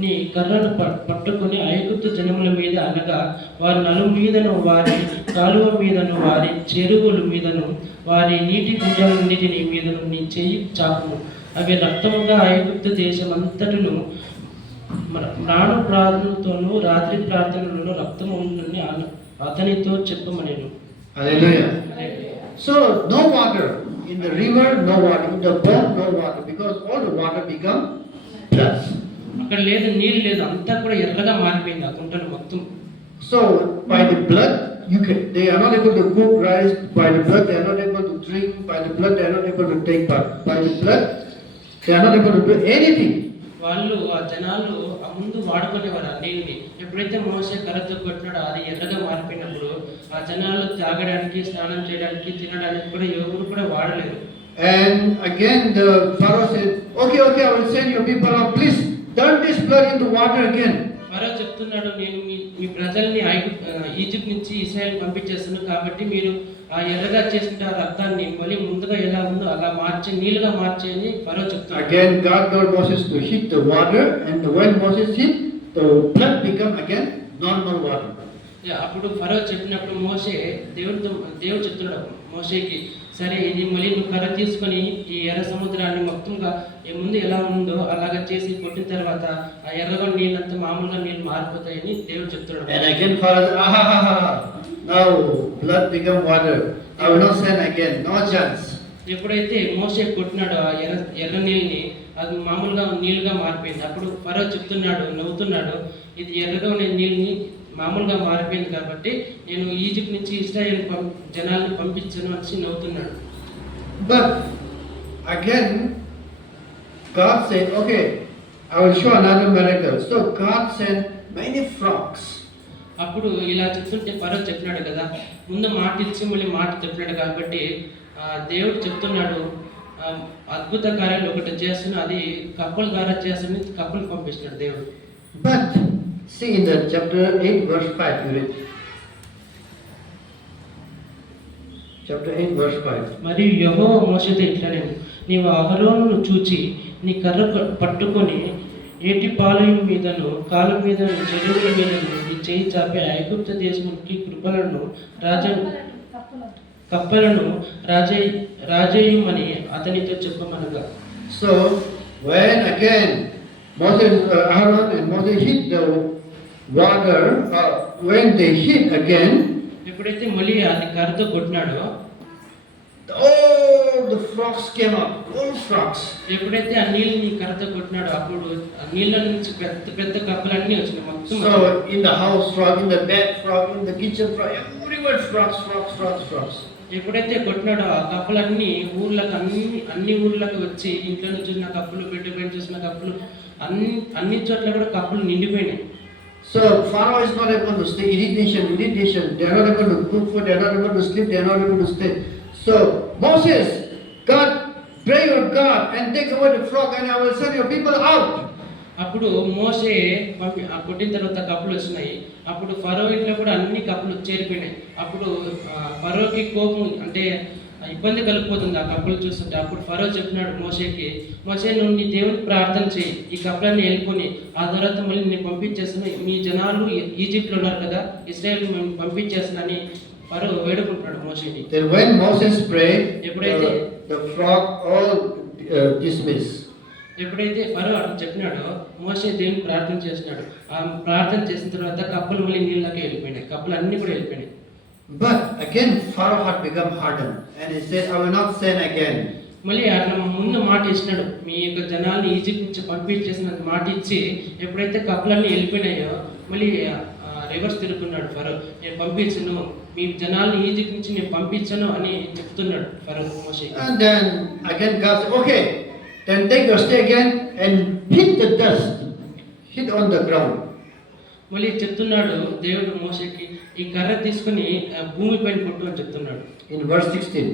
నీ కర్రను పట్టుకొని ఐగుప్తు జనముల మీద అనగా వారి నలుగు మీదను వారి కాలువ మీదను వారి చెరువుల మీదను వారి నీటి కుండలన్నిటిని మీదను నీ చెయ్యి చాపును, అవి రక్తముగా ఐగుప్తు దేశమంతటను ప్రాణు ప్రార్థనతోనూ రాత్రి ప్రార్థనలను రక్తము ఉందని అతనితో చెప్పమనేను. Hallelujah. So no water in the river, no water in the boat, no water, because all the water become blood. అక్కడ లేదు, నీళ్ళు లేదు, అంతా కూడా ఎర్రగా మారిపోయింది ఆ కుంటలు మొత్తం. So by the blood they are not able to cook rice, by the blood they are not able to drink, by the blood they are not able to take part, by the blood they are not able to do anything. వాళ్ళు ఆ జనాలు ఆ ముందు వాడుకునేవారు ఆ నీళ్ళని. ఎప్పుడైతే మోసే కర్రతో కొట్టినాడో అది ఎర్రగా మారిపోయినప్పుడు ఆ జనాలు తాగడానికి, స్నానం చేయడానికి, తినడానికి కూడా ఎవరు కూడా వాడలేరు. And again the Pharaoh said, okay, I will send your people out, please turn this blood into water again. ఫరో చెప్తున్నాడు నేను మీ ప్రజల్ని ఈజిప్ట్ నుంచి ఇశ్రాయేల్ పంపించేస్తాను కాబట్టి మీరు ఆ ఎర్రగా చేసిన రక్తాన్ని మళ్ళీ ముందుగా ఎలా ఉందో అలా మార్చి నీళ్ళుగా మార్చి అని ఫరో చెప్తున్నాడు. Again God told Moses to hit the water, and when Moses hit, the blood become again normal water. అప్పుడు ఫరో చెప్పినప్పుడు దేవుడు చెప్తున్నాడు మోషేకి సరే ఇది మళ్ళీ నువ్వు కర్ర తీసుకొని ఈ ఎర్ర సముద్రాన్ని మొత్తంగా ముందు ఎలా ఉందో అలాగా చేసి కొట్టిన తర్వాత ఆ ఎర్రగా నీళ్ళంతా మామూలుగా నీళ్ళు మారిపోతాయని దేవుడు చెప్తున్నాడు. And again Pharaoh said, now blood become water. I will not send again, no chance. ఎప్పుడైతే మోషే కొట్టినాడో ఆ ఎర్ర నీళ్ళని అది మామూలుగా నీళ్ళుగా మారిపోయింది. అప్పుడు ఫరో చెప్తున్నాడు, నవ్వుతున్నాడు, ఇది ఎర్రగా ఉన్న నీళ్ళని మామూలుగా మారిపోయింది కాబట్టి నేను ఈజిప్ట్ నుంచి ఇశ్రాయేల్ జనాల్ని పంపించను అని నవ్వుతున్నాడు. But again God said, okay, I will show another miracle. So God sent many frogs. అప్పుడు ఇలా చెప్తుంటే ఫరో చెప్పినాడు కదా, ముందు మాట ఇచ్చి మళ్ళీ మాట చెప్పినాడు కాబట్టి దేవుడు చెప్తున్నాడు అద్భుత కార్యాలు ఒకటి చేస్తున్నా అది కప్పల ద్వారా చేస్తున్న కప్పలు పంపిస్తున్నాడు దేవుడు. But see in the chapter 8 verse 5 you read. Chapter 8 verse 5. మరియు యెహోవా మోషేతో ఇట్లనేను, నీవు అహరోనును చూచి నీ కర్ర పట్టుకొని ఏటి పాలయం మీదను కాలు మీద చెరువుల మీదను నీ చేయి చాపి ఐగుప్తు దేశమునికి కప్పలను రాజేయుమని అతనితో చెప్పమనగా. So when again Aaron and Moses hit the water, when they hit again, ఎప్పుడైతే మళ్ళీ అది కర్రతో కొట్టినాడో all the frogs came up, all frogs. ఎప్పుడైతే ఆ నీళ్ళని కర్రతో కొట్టినాడో అప్పుడు ఆ నీళ్ళ నుంచి పెద్ద పెద్ద కప్పలన్నీ వచ్చినాయి మొత్తం. So in the house frog, in the bed frog, in the kitchen frog, everywhere frogs. ఎప్పుడైతే కొట్టినాడో ఆ కప్పలన్నీ ఊర్లకు అన్ని ఊర్లకు వచ్చి ఇంట్లో నుంచి ఉన్న కప్పులు బెడ్ పైన చూసిన కప్పులు అన్ని చోట్ల కూడా కప్పులు నిండిపోయినాయి. So Pharaoh is not able to stay. Irritation. They are not able to cook food. They are not able to sleep. They are not able to stay. So Moses, God, pray your God and take away the frog, and I will send your people out. అప్పుడు మోషే కొట్టిన తర్వాత కప్పులు వచ్చినాయి. అప్పుడు ఫరో ఇంట్లో కూడా అన్ని కప్పులు చేరిపోయినాయి. అప్పుడు ఫరోకి కోపం అంటే ఇబ్బంది కలిగిపోతుంది ఆ కప్పులు చూస్తుంటే. అప్పుడు ఫరో చెప్పినాడు మోషేకి, మోషే నువ్వు నీ దేవుని ప్రార్థన చేయి, ఈ కప్పులన్నీ వెళ్ళుకొని ఆ తర్వాత మళ్ళీ నేను పంపించేస్తాను, మీ జనాలు ఈజిప్ట్లో ఉన్నారు కదా, ఇశ్రాయేల్ పంపించేస్తానని ఫరో వేడుకుంటున్నాడు మోషేని. Then when Moses prayed, ఎప్పుడైతే the frog all dismissed. ఎప్పుడైతే ఫరో అట్లా చెప్పినాడో మోషే దేవుని ప్రార్థన చేసినాడు. ఆ ప్రార్థన చేసిన తర్వాత కప్పులు మళ్ళీ నీళ్ళకే వెళ్ళిపోయినాయి, కప్పులు అన్ని కూడా వెళ్ళిపోయినాయి. But again Pharaoh had become hardened and he said, I will not send again. మళ్ళీ అట్లా ముందు మాట ఇచ్చినాడు, మీ యొక్క జనాల్ని ఈజిప్ట్ నుంచి పంపించేసిన మాట ఇచ్చి ఎప్పుడైతే కప్పులన్నీ వెళ్ళిపోయినాయో మళ్ళీ రివర్స్ తిరుగుతున్నాడు ఫరో, నేను పంపించను, మీ జనాల్ని ఈజిప్ట్ నుంచి నేను పంపించను అని చెప్తున్నాడు ఫరో మోషే. And then again God said, okay, then take your stick again and hit the dust, hit on the ground. మళ్ళీ చెప్తున్నాడు దేవుడు మోషేకి, ఈ కర్ర తీసుకుని భూమి పైన కొట్టు అని చెప్తున్నాడు. In verse 16.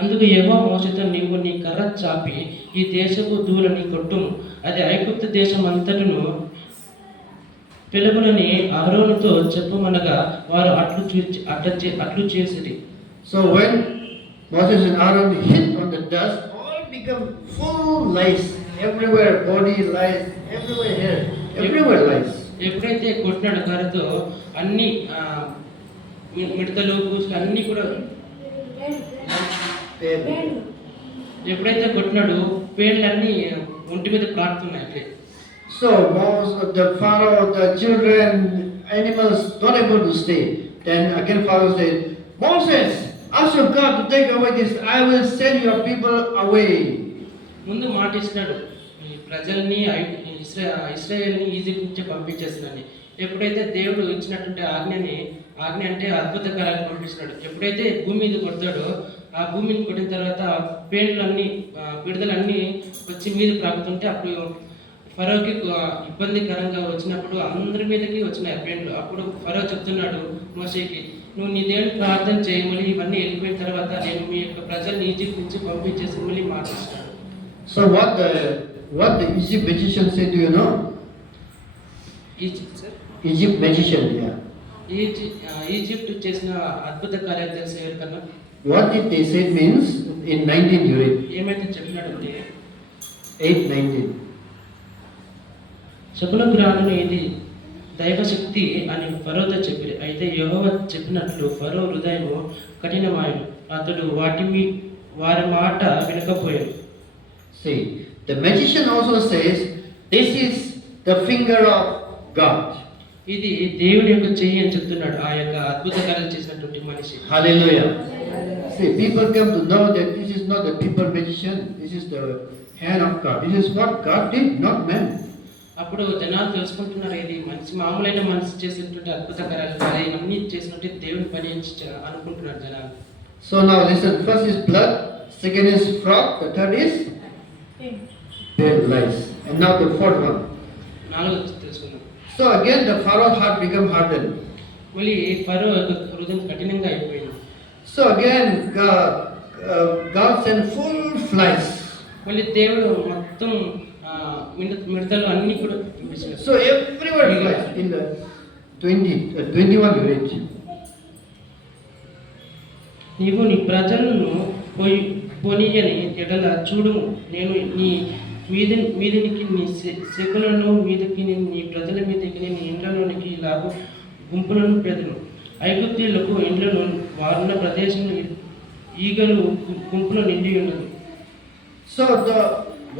అందుకు యెహోవా మోషేతో, నీవు నీ కర్ర చాపి ఈ దేశపు ధూళిని కొట్టుము, అది ఐగుప్తు దేశం అంతటను పిలుపునని అహరోనుతో చెప్పమనగా వారు అట్లు చేసిరి. So when Moses and Aaron hit on the dust, all become full lice everywhere, body lice, everywhere hair, everywhere lice. ఎప్పుడైతే కొట్టినాడు కర్రతో అన్ని మిడతలు పూసులు అన్ని కూడా, ఎప్పుడైతే కొట్టినాడు పేర్లన్నీ ఒంటి మీద ప్రాడుతున్నాయి అట్లే. So the Pharaoh, the children, animals not able to stay. Then again Pharaoh said, Moses, ask your God to take away this. I will send your people away. ముందు మాట ఇచ్చినాడు, ఈ ప్రజల్ని ఇశ్రాయేల్ని ఈజిప్ట్ నుంచి పంపించేస్తున్నాను. ఎప్పుడైతే దేవుడు ఇచ్చినటువంటి ఆజ్ఞ అంటే అద్భుత కార్యాలు పంపిస్తున్నాడు. ఎప్పుడైతే భూమి మీద కొడతాడో ఆ భూమిని కొట్టిన తర్వాత పేర్లన్నీ విడుదలన్నీ వచ్చి మీద ప్రాగుతుంటే అప్పుడు ఫరోకి ఇబ్బందికరంగా వచ్చినప్పుడు అందరి మీదకి వచ్చినాయి పేర్లు. అప్పుడు ఫరో చెప్తున్నాడు మోషేకి, నువ్వు నీ దేవుని ప్రార్థన చేయమని ఇవన్నీ వెళ్ళిపోయిన తర్వాత నేను మీ యొక్క ప్రజల్ని ఈజిప్ట్ నుంచి పంపించేసి మళ్ళీ మాట్లాడుతున్నాడు. So what the Egypt magician said, do you know? Egypt magician, yeah. Egypt చేసిన అద్భుత కార్యాలు తెలిసి ఎవరికన్నా What did they say means in 19 you read? ఏమైతే చెప్పినాడంటే 8:19. శకుల గ్రామం ఇది దైవశక్తి అని ఫరోతో చెప్పిరి. అయితే యెహోవా చెప్పినట్లు ఫరో హృదయము కఠినమాయను, అతడు వారి మాట వినకపోయాడు. See, the magician also says, this is the finger of God. ఇది దేవుడి యొక్క చెయ్యి అని చెప్తున్నాడు ఆ యొక్క అద్భుత కార్యాలు చేసినటువంటి మనిషి. Hallelujah. See, people come to know that this is not the people magician, this is the hand of God. This is what God did, not man. అప్పుడు జనాలు తెలుసుకుంటున్నారు, ఇది మనిషి మామూలైన మనిషి చేసినటువంటి అద్భుత కార్యాలు కాదు, ఇవన్నీ చేసినట్టు దేవుని పని అని అనుకుంటున్నారు జనాలు. So now listen, first is blood, second is frog, the third is pale lies. And now the fourth one. నాలుగోది తెలుసుకుందాం. So again the Pharaoh's heart become hardened. మళ్ళీ ఫరో యొక్క హృదయం కఠినంగా అయిపోయింది. So again God sent full flies. మళ్ళీ దేవుడు మొత్తం మిడతలు అన్ని కూడా పంపించాడు. So everywhere flies. In the 21 you read. నీవు నీ ప్రజలను పోనీయని ఎడల చూడుము, నేను నీ మీదనికి నీ శకులను మీదకి నీ ప్రజల మీదకి నీ ఇండ్లలోనికి ఇలాగ గుంపులను పెదను. ఐగుప్తీయులకు ఇండ్లను వారున్న ప్రదేశంలో ఈగలు గుంపులో నిండి ఉన్నది. So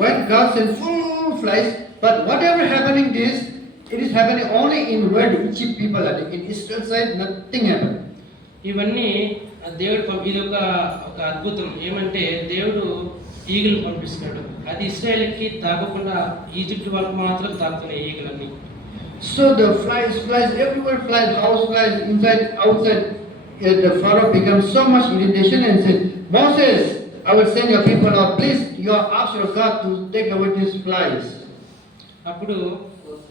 when God sent full flies, but whatever happening this, it is happening only in where the Egypt people are. In Israel side, nothing happened. ఇవన్నీ దేవుడు ఇది ఒక అద్భుతం ఏమంటే దేవుడు ఈగలు పంపిస్తున్నాడు. అది ఇశ్రాయేలుకి తాగకుండా ఈజిప్ట్ వాళ్ళకి మాత్రం తాకుతున్నాయి ఈగలన్నీ. So the flies everywhere, flies, house flies, inside, outside. The Pharaoh becomes so much irritation and said, Moses, I will send your people out. Please, you ask your God to take away these flies. అప్పుడు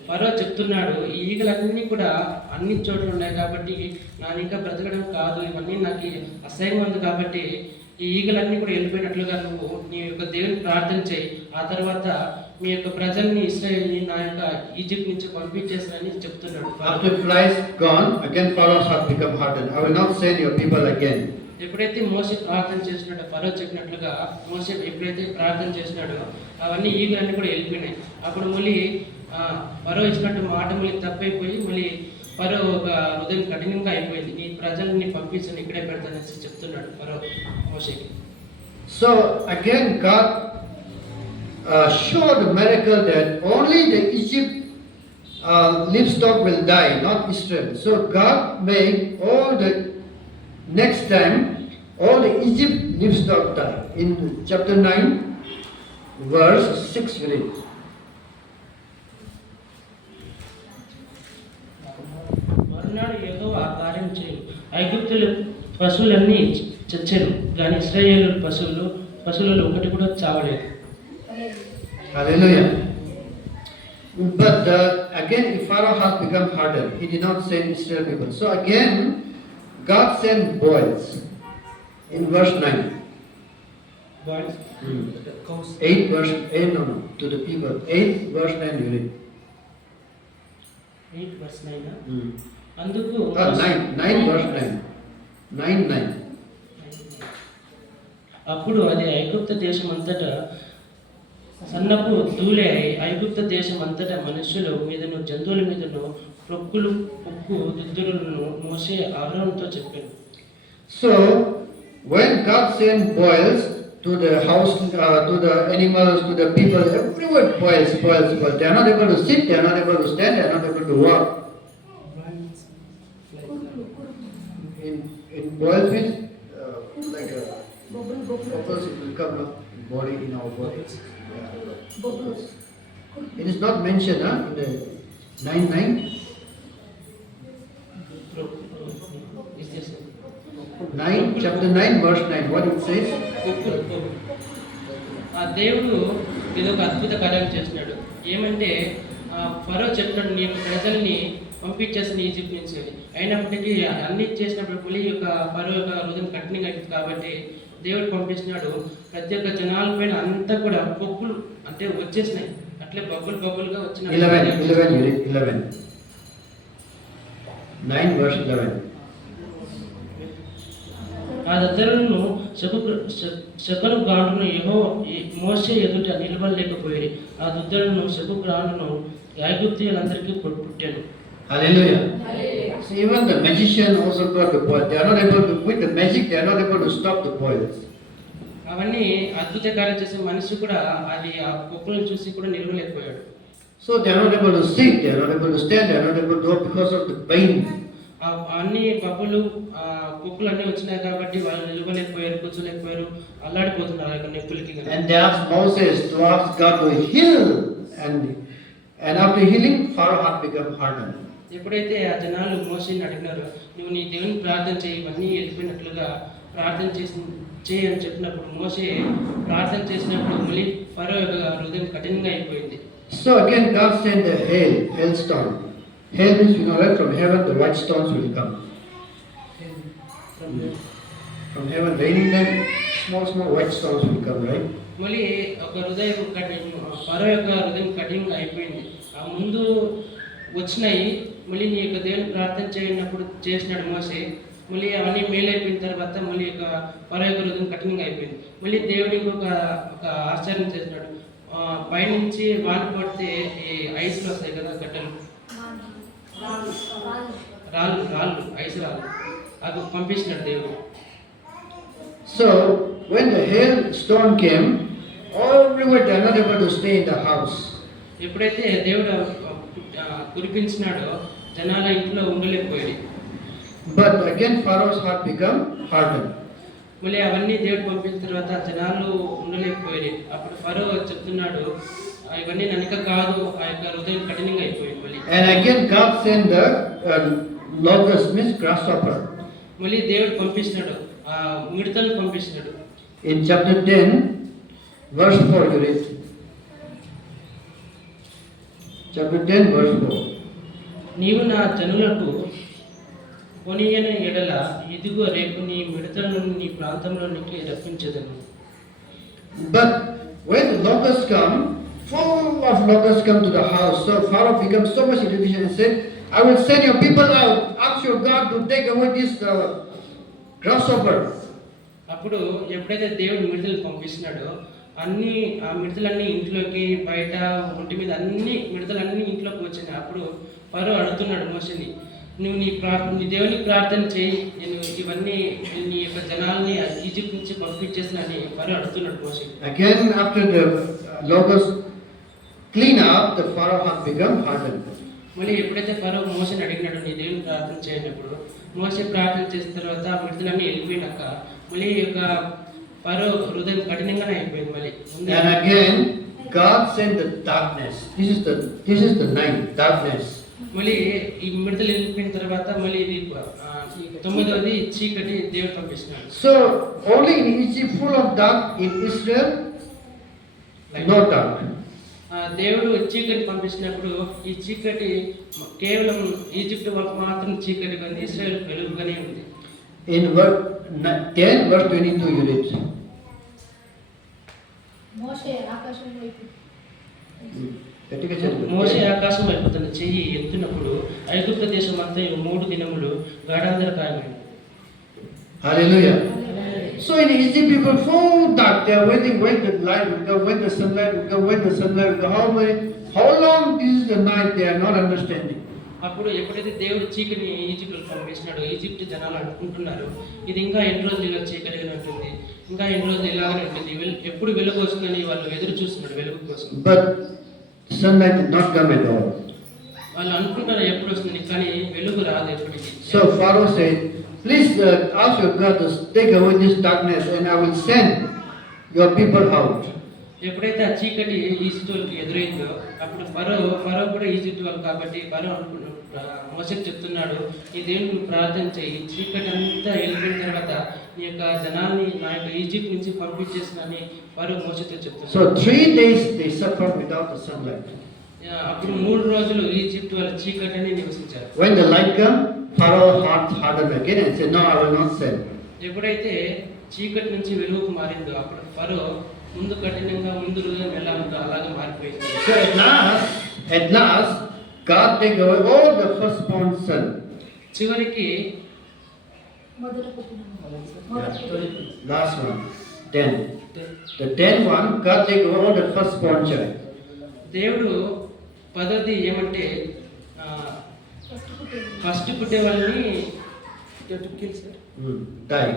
ఫరో చెప్తున్నాడు, ఈ ఈగలన్నీ కూడా అన్ని చోట్ల ఉన్నాయి కాబట్టి నా ఇంకా బ్రతకడం కాదు, ఇవన్నీ నాకు అసహ్యంగా ఉంది కాబట్టి ఈ ఈగలన్నీ కూడా వెళ్ళిపోయినట్లుగా నువ్వు నీ యొక్క దేవుని ప్రార్థన చేయి, ఆ తర్వాత మీ యొక్క ప్రజల్ని ఇశ్రాయేలుని నా యొక్క ఈజిప్ట్ నుంచి పంపించేస్తానని చెప్తున్నాడు. After flies gone, again Pharaoh's heart become hardened. I will not send your people again. ఎప్పుడైతే మోసే ప్రార్థన చేసినాడో ఫరో చెప్పినట్లుగా మోసే ఎప్పుడైతే ప్రార్థన చేసినాడో అవన్నీ ఈగలన్నీ కూడా వెళ్ళిపోయినాయి. అప్పుడు మళ్ళీ ఫరో ఇచ్చినట్టు మాట మళ్ళీ తప్పైపోయి మళ్ళీ ఫరో ఒక హృదయం కఠినంగా అయిపోయింది. నీ ప్రజల్ని పంపించని ఇక్కడే పెడతానని చెప్తున్నాడు ఫరో మోసేకి. So again God showed the miracle that only the Egypt livestock will die, not Israel. So God made all the next time all the Egypt livestock die. In chapter 9 verse 6 we read. మరునాడు యెహోవా ఆ కార్యం చేయు, ఐగుప్తుల పశువులన్నీ చచ్చెను, కానీ ఇశ్రాయేలు పశువులలో ఒకటి కూడా చావలేదు. Hallelujah. But again Pharaoh has become hardened. He did not send Israel people. So again God sent boils in verse 9. 8 verse 8 no to the people. 8 verse 9 you read. 8 verse 9. అందుకు 9 verse 9. 9. అప్పుడు అది ఐగుప్త దేశం అంతటా సన్నపు ధూళి అయి ఐగుప్త దేశం అంతటా మనుషుల మీదను జంతువుల మీదను పొక్కు దుద్దులను మోసే అహరోనుతో చెప్పాను. So when God sent boils to the house, to the animals, to the people, everywhere boils. They are not able to sit, they are not able to stand, they are not able to walk. In boils means like bubbles will come up body in our bodies. Bubbles. It is not mentioned in the 9:9. Chapter 9 verse 9. What it says? ఆ దేవుడు ఇది ఒక అద్భుత కార్యం చేస్తున్నాడు. ఏమంటే ఫరో చెప్తాడు, నీ ప్రజల్ని పంపించేసిన ఈజిప్ట్ నుంచి. అయినప్పటికీ అన్ని చేసినప్పుడు పులి యొక్క ఫరో యొక్క హృదయం కఠినంగా అయిపోతుంది కాబట్టి దేవుడు పంపిస్తున్నాడు. ప్రతి ఒక్క జనాల పైన అంతా కూడా పొక్కులు అంటే వచ్చేసినాయి, అట్లే బబ్బులుగా వచ్చిన 11 9 verse 11. ఆ దద్దరులను శకును గాండ్రును మోసే ఎదుట నిలబడలేకపోయారు. ఆ దుద్దరులను శకు గాండ్రును ఐగుప్తీయులందరికీ పుట్టాను. Hallelujah. So even the magician also got the boil. They are not able to, with the magic, they are not able to stop the boils. అవన్నీ అద్భుత కార్యం చేసే మనిషి కూడా అది ఆ కుక్కలను చూసి కూడా నిలవలేకపోయాడు. So they are not able to sit, they are not able to stand, they are not able to do it because of the pain. అన్ని పప్పులు కుక్కలు అన్నీ వచ్చినాయి కాబట్టి వాళ్ళు నిలవలేకపోయారు, కూర్చోలేకపోయారు, అల్లాడిపోతున్నారు ఆ యొక్క నొప్పులకి. And they asked Moses to ask God to heal, and after healing, Pharaoh had become hardened. ఎప్పుడైతే ఆ జనాలు మోషేని అడిగినారో నువ్వు నీ దేవుని ప్రార్థన చేయి ఇవన్నీ వెళ్ళిపోయినట్లుగా ప్రార్థన చేయి అని చెప్పినప్పుడు మోషే ప్రార్థన చేసినప్పుడు మళ్ళీ ఫరో యొక్క హృదయం కఠినంగా అయిపోయింది. So again God sent the hailstorm. Hail means, you know, right, from heaven the white stones will come. From heaven raining them, small white stones will come, right? మళ్ళీ ఒక హృదయం ఫరో యొక్క హృదయం కఠినంగా అయిపోయింది. ఆ ముందు వచ్చినాయి మళ్ళీ నీ యొక్క దేవుని ప్రార్థన చేయనప్పుడు చేసినాడు మోసే, మళ్ళీ అవన్నీ మేలైపోయిన తర్వాత మళ్ళీ యొక్క ఫరో యొక్క హృదయం కఠినంగా అయిపోయింది. మళ్ళీ దేవుడికి ఒక ఆశ్చర్యం చేసినాడు. పైనుంచి వాన పడితే ఈ ఐస్లు వస్తాయి కదా, గడ్డలు, రాళ్ళు ఐస్ రాళ్ళు అవి పంపించినాడు దేవుడు. So when the hailstorm came, everyone they are not able to stay in the house. ఎప్పుడైతే దేవుడు కురిపించినాడో జనాల ఇంట్లో ఉండలేకపోయాడు. But again Pharaoh's heart become hardened. మళ్ళీ అవన్నీ దేవుడు పంపించిన తర్వాత జనాలు ఉండలేకపోయారు. అప్పుడు ఫరో చెప్తున్నాడు ఇవన్నీ ననక కాదు, ఆ యొక్క హృదయం కఠినంగా అయిపోయింది మళ్ళీ. And again God sent the locust, means grasshopper. మళ్ళీ దేవుడు పంపించినాడు ఆ మిడతలు పంపించినాడు. In chapter 10 verse 4 you read. Chapter 10 verse 4. నీవు నా జనులకు కొనియని ఎడల ఇదిగో రేపు నీ మిడతలను నీ ప్రాంతంలోనికి రప్పించదను. But when the locusts come, full of locusts come to the house, so Pharaoh becomes so much irritation and said, I will send your people out, ask your God to take away this grasshopper. అప్పుడు ఎప్పుడైతే దేవుడు మిడతలు పంపిస్తున్నాడో అన్ని ఆ మిడతలన్నీ ఇంట్లోకి బయట ఒంటి మీద అన్ని మిడతలన్నీ ఇంట్లోకి వచ్చినాయి. అప్పుడు ఫరో అడుగుతున్నాడు మోషేని, నువ్వు నీ దేవునికి ప్రార్థన చేయి, నేను ఇవన్నీ నీ యొక్క జనాల్ని ఈజిప్ట్ నుంచి పంపించేసినని ఫరో అడుగుతున్నాడు మోషే. Again after the locusts clean up, the Pharaoh had become hardened. మళ్ళీ ఎప్పుడైతే ఫరో మోషేని అడిగినాడు నీ దేవుని ప్రార్థన చేయనప్పుడు, మోషే ప్రార్థన చేసిన తర్వాత ఆ మిడతలన్నీ వెళ్ళిపోయినాక మళ్ళీ యొక్క ఫరో హృదయం కఠినంగానే అయిపోయింది మళ్ళీ. And again God sent the darkness. This is the night, darkness. మళ్ళీ ఈ మిడతలు వెళ్ళిపోయిన తర్వాత మళ్ళీ ఇది 9వది చీకటి దేవుడు పంపిస్తున్నాడు. So only in Egypt full of dark, in Israel no dark. దేవుడు చీకటి పంపించినప్పుడు ఈ చీకటి కేవలం ఈజిప్ట్ వరకు మాత్రం చీకటి కానీ ఇశ్రాయేల్ వెలుగుగానే ఉంది. In verse 10 verse 22 you read. మోషే ఆకాశం వైపు తన చెయ్యి ఎత్తినప్పుడు ఐగుప్తు దేశం అంతా 3 దినములు గాఢాంధకారమైంది. Hallelujah. So in Egypt people full dark, they are waiting when the light will come, when the sunlight will come, when the sunlight will come. How long this is the night, they are not understanding. అప్పుడు ఎప్పుడైతే దేవుడు చీకటిని ఈజిప్ట్లో పంపించినాడో Egypt జనాలు అనుకుంటున్నారు ఇది ఇంకా ఎన్ని రోజులు ఇలా చీకటిగానే ఉంటుంది, ఇంకా ఎన్ని రోజులు ఇలాగనే ఉంటుంది, ఎప్పుడు వెలుగు వస్తుందని వాళ్ళు ఎదురు చూస్తున్నారు వెలుగు కోసం. But sunlight did not come at all. వాళ్ళు అనుకుంటారు ఎప్పుడు వస్తుంది కానీ వెలుగు రాదు ఎప్పటికీ. So Pharaoh said, please ask your God to take away this darkness and I will send your people out. ఎప్పుడైతే ఆ చీకటి ఈజిప్ట్ వాళ్ళకి ఎదురైందో అప్పుడు ఫరో కూడా ఈజిప్ట్ వాళ్ళు కాబట్టి ఫరో మోషేకి చెప్తున్నాడు ఈ దేవునికి ప్రార్థన చేయి, చీకటి అంతా వెళ్ళిపోయిన తర్వాత నీ యొక్క జనాన్ని నా యొక్క ఈజిప్ట్ నుంచి పంపించేసినని ఫరో మోషేతో చెప్తున్నాడు. So 3 days they suffered without the sunlight. అప్పుడు 3 రోజులు ఈజిప్ట్ వాళ్ళ చీకటిని నివసించారు. When the light came, Pharaoh heart hardened again and said, no, I will not send. ఎప్పుడైతే చీకటి నుంచి వెలుగుకు మారిందో అప్పుడు ఫరో ముందు కఠినంగా ముందు హృదయం ఎలా ఉందో అలాగే మారిపోయింది. So at last God take away all the firstborn son. చివరికి Last one, 10. The 10th one, God take away all the firstborn child. దేవుడు 10ది ఏమంటే ఫస్ట్ పుట్టే వాళ్ళని సార్ Die.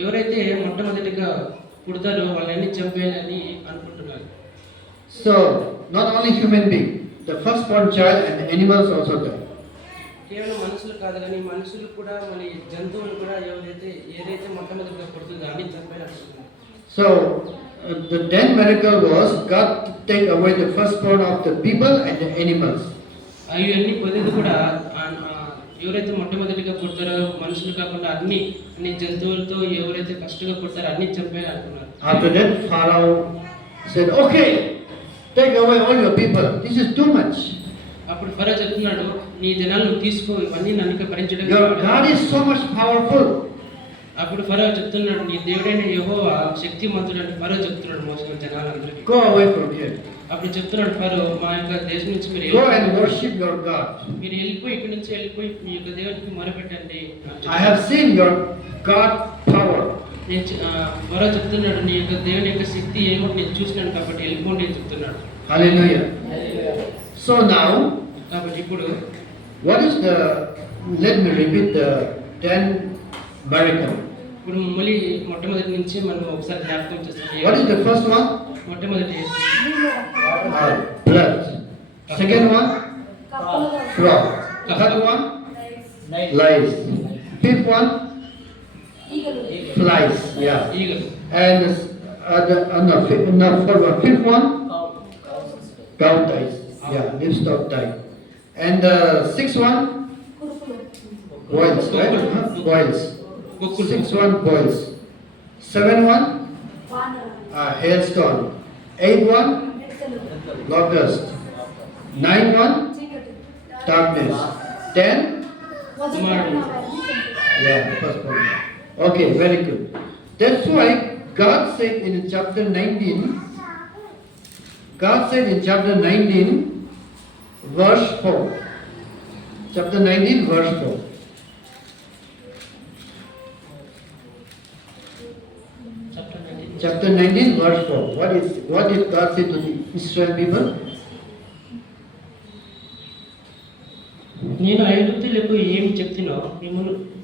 ఎవరైతే మొట్టమొదటిగా పుడతారో వాళ్ళని చంపేయాలని అనుకుంటున్నారు. So, not only human being, the firstborn child and the animals also die. కేవలం మనుషులు కాదు కానీ మనుషులు కూడా మన జంతువులు కూడా ఏదైతే మొట్టమొదటిగా పుడుతుందో అన్ని చంపేయాలనుకుంటున్నారు. So, the 10th miracle was God to take away the firstborn of the people and the animals. అవన్నీ పొందేది కూడా ఎవరైతే మొట్టమొదటిగా పుడతారో మనుషులు కాకుండా అన్ని జంతువులతో ఎవరైతే ఫస్ట్గా పుడతారో అన్ని చంపేయాలనుకున్నారు. After that, Pharaoh said, "Okay, take away all your people. This is too much. అప్పుడు ఫరో చెప్తున్నాడు, నీ జనాలు నువ్వు తీసుకో, ఇవన్నీ నన్ను భరించడం. Your God is so much powerful. అప్పుడు ఫరో చెప్తున్నాడు, నీ దేవుడైన యెహోవా శక్తిమంతుడు అని ఫరో చెప్తున్నాడు మోసం జనాలందరికీ. Go away from here. అప్పుడు చెప్తున్నాడు ఫరో, మా యొక్క దేశం నుంచి మీరు Go and worship your God. మీరు వెళ్ళిపోయి ఇక్కడి నుంచి వెళ్ళిపోయి మీ యొక్క దేవునికి మొరపెట్టండి. I have seen your God power." ఫరో చెప్తున్నాడు, నీ యొక్క దేవుని యొక్క శక్తి ఏమో నేను చూసినాను కాబట్టి వెళ్ళిపోండి అని చెప్తున్నాడు. Hallelujah. So now, కాబట్టి ఇప్పుడు what is the? Let me repeat the 10 miracle. ఇప్పుడు మళ్ళీ మొట్టమొదటి నుంచి మనం ఒకసారి జ్ఞాపకం చేస్తాం. What is the first one? మొట్టమొదటి Blood. Second one, frog. Third one, lice. Fifth one, flies. Yeah. ఈగలు. And fourth one. Fifth one, cow dies. Yeah, livestock die. And the sixth one, boils. Right? Boils. Sixth one, boils. Seventh one, hailstone. Eighth one, locust. Ninth one, darkness. 10, yeah, first one. Okay, very good. That's why God said in chapter 19, verse 4. Chapter 19, verse 4. Chapter 19, verse 4. What did God say to the Israel people? నేను ఐగుప్తులకు ఏమి చెప్తున్నా,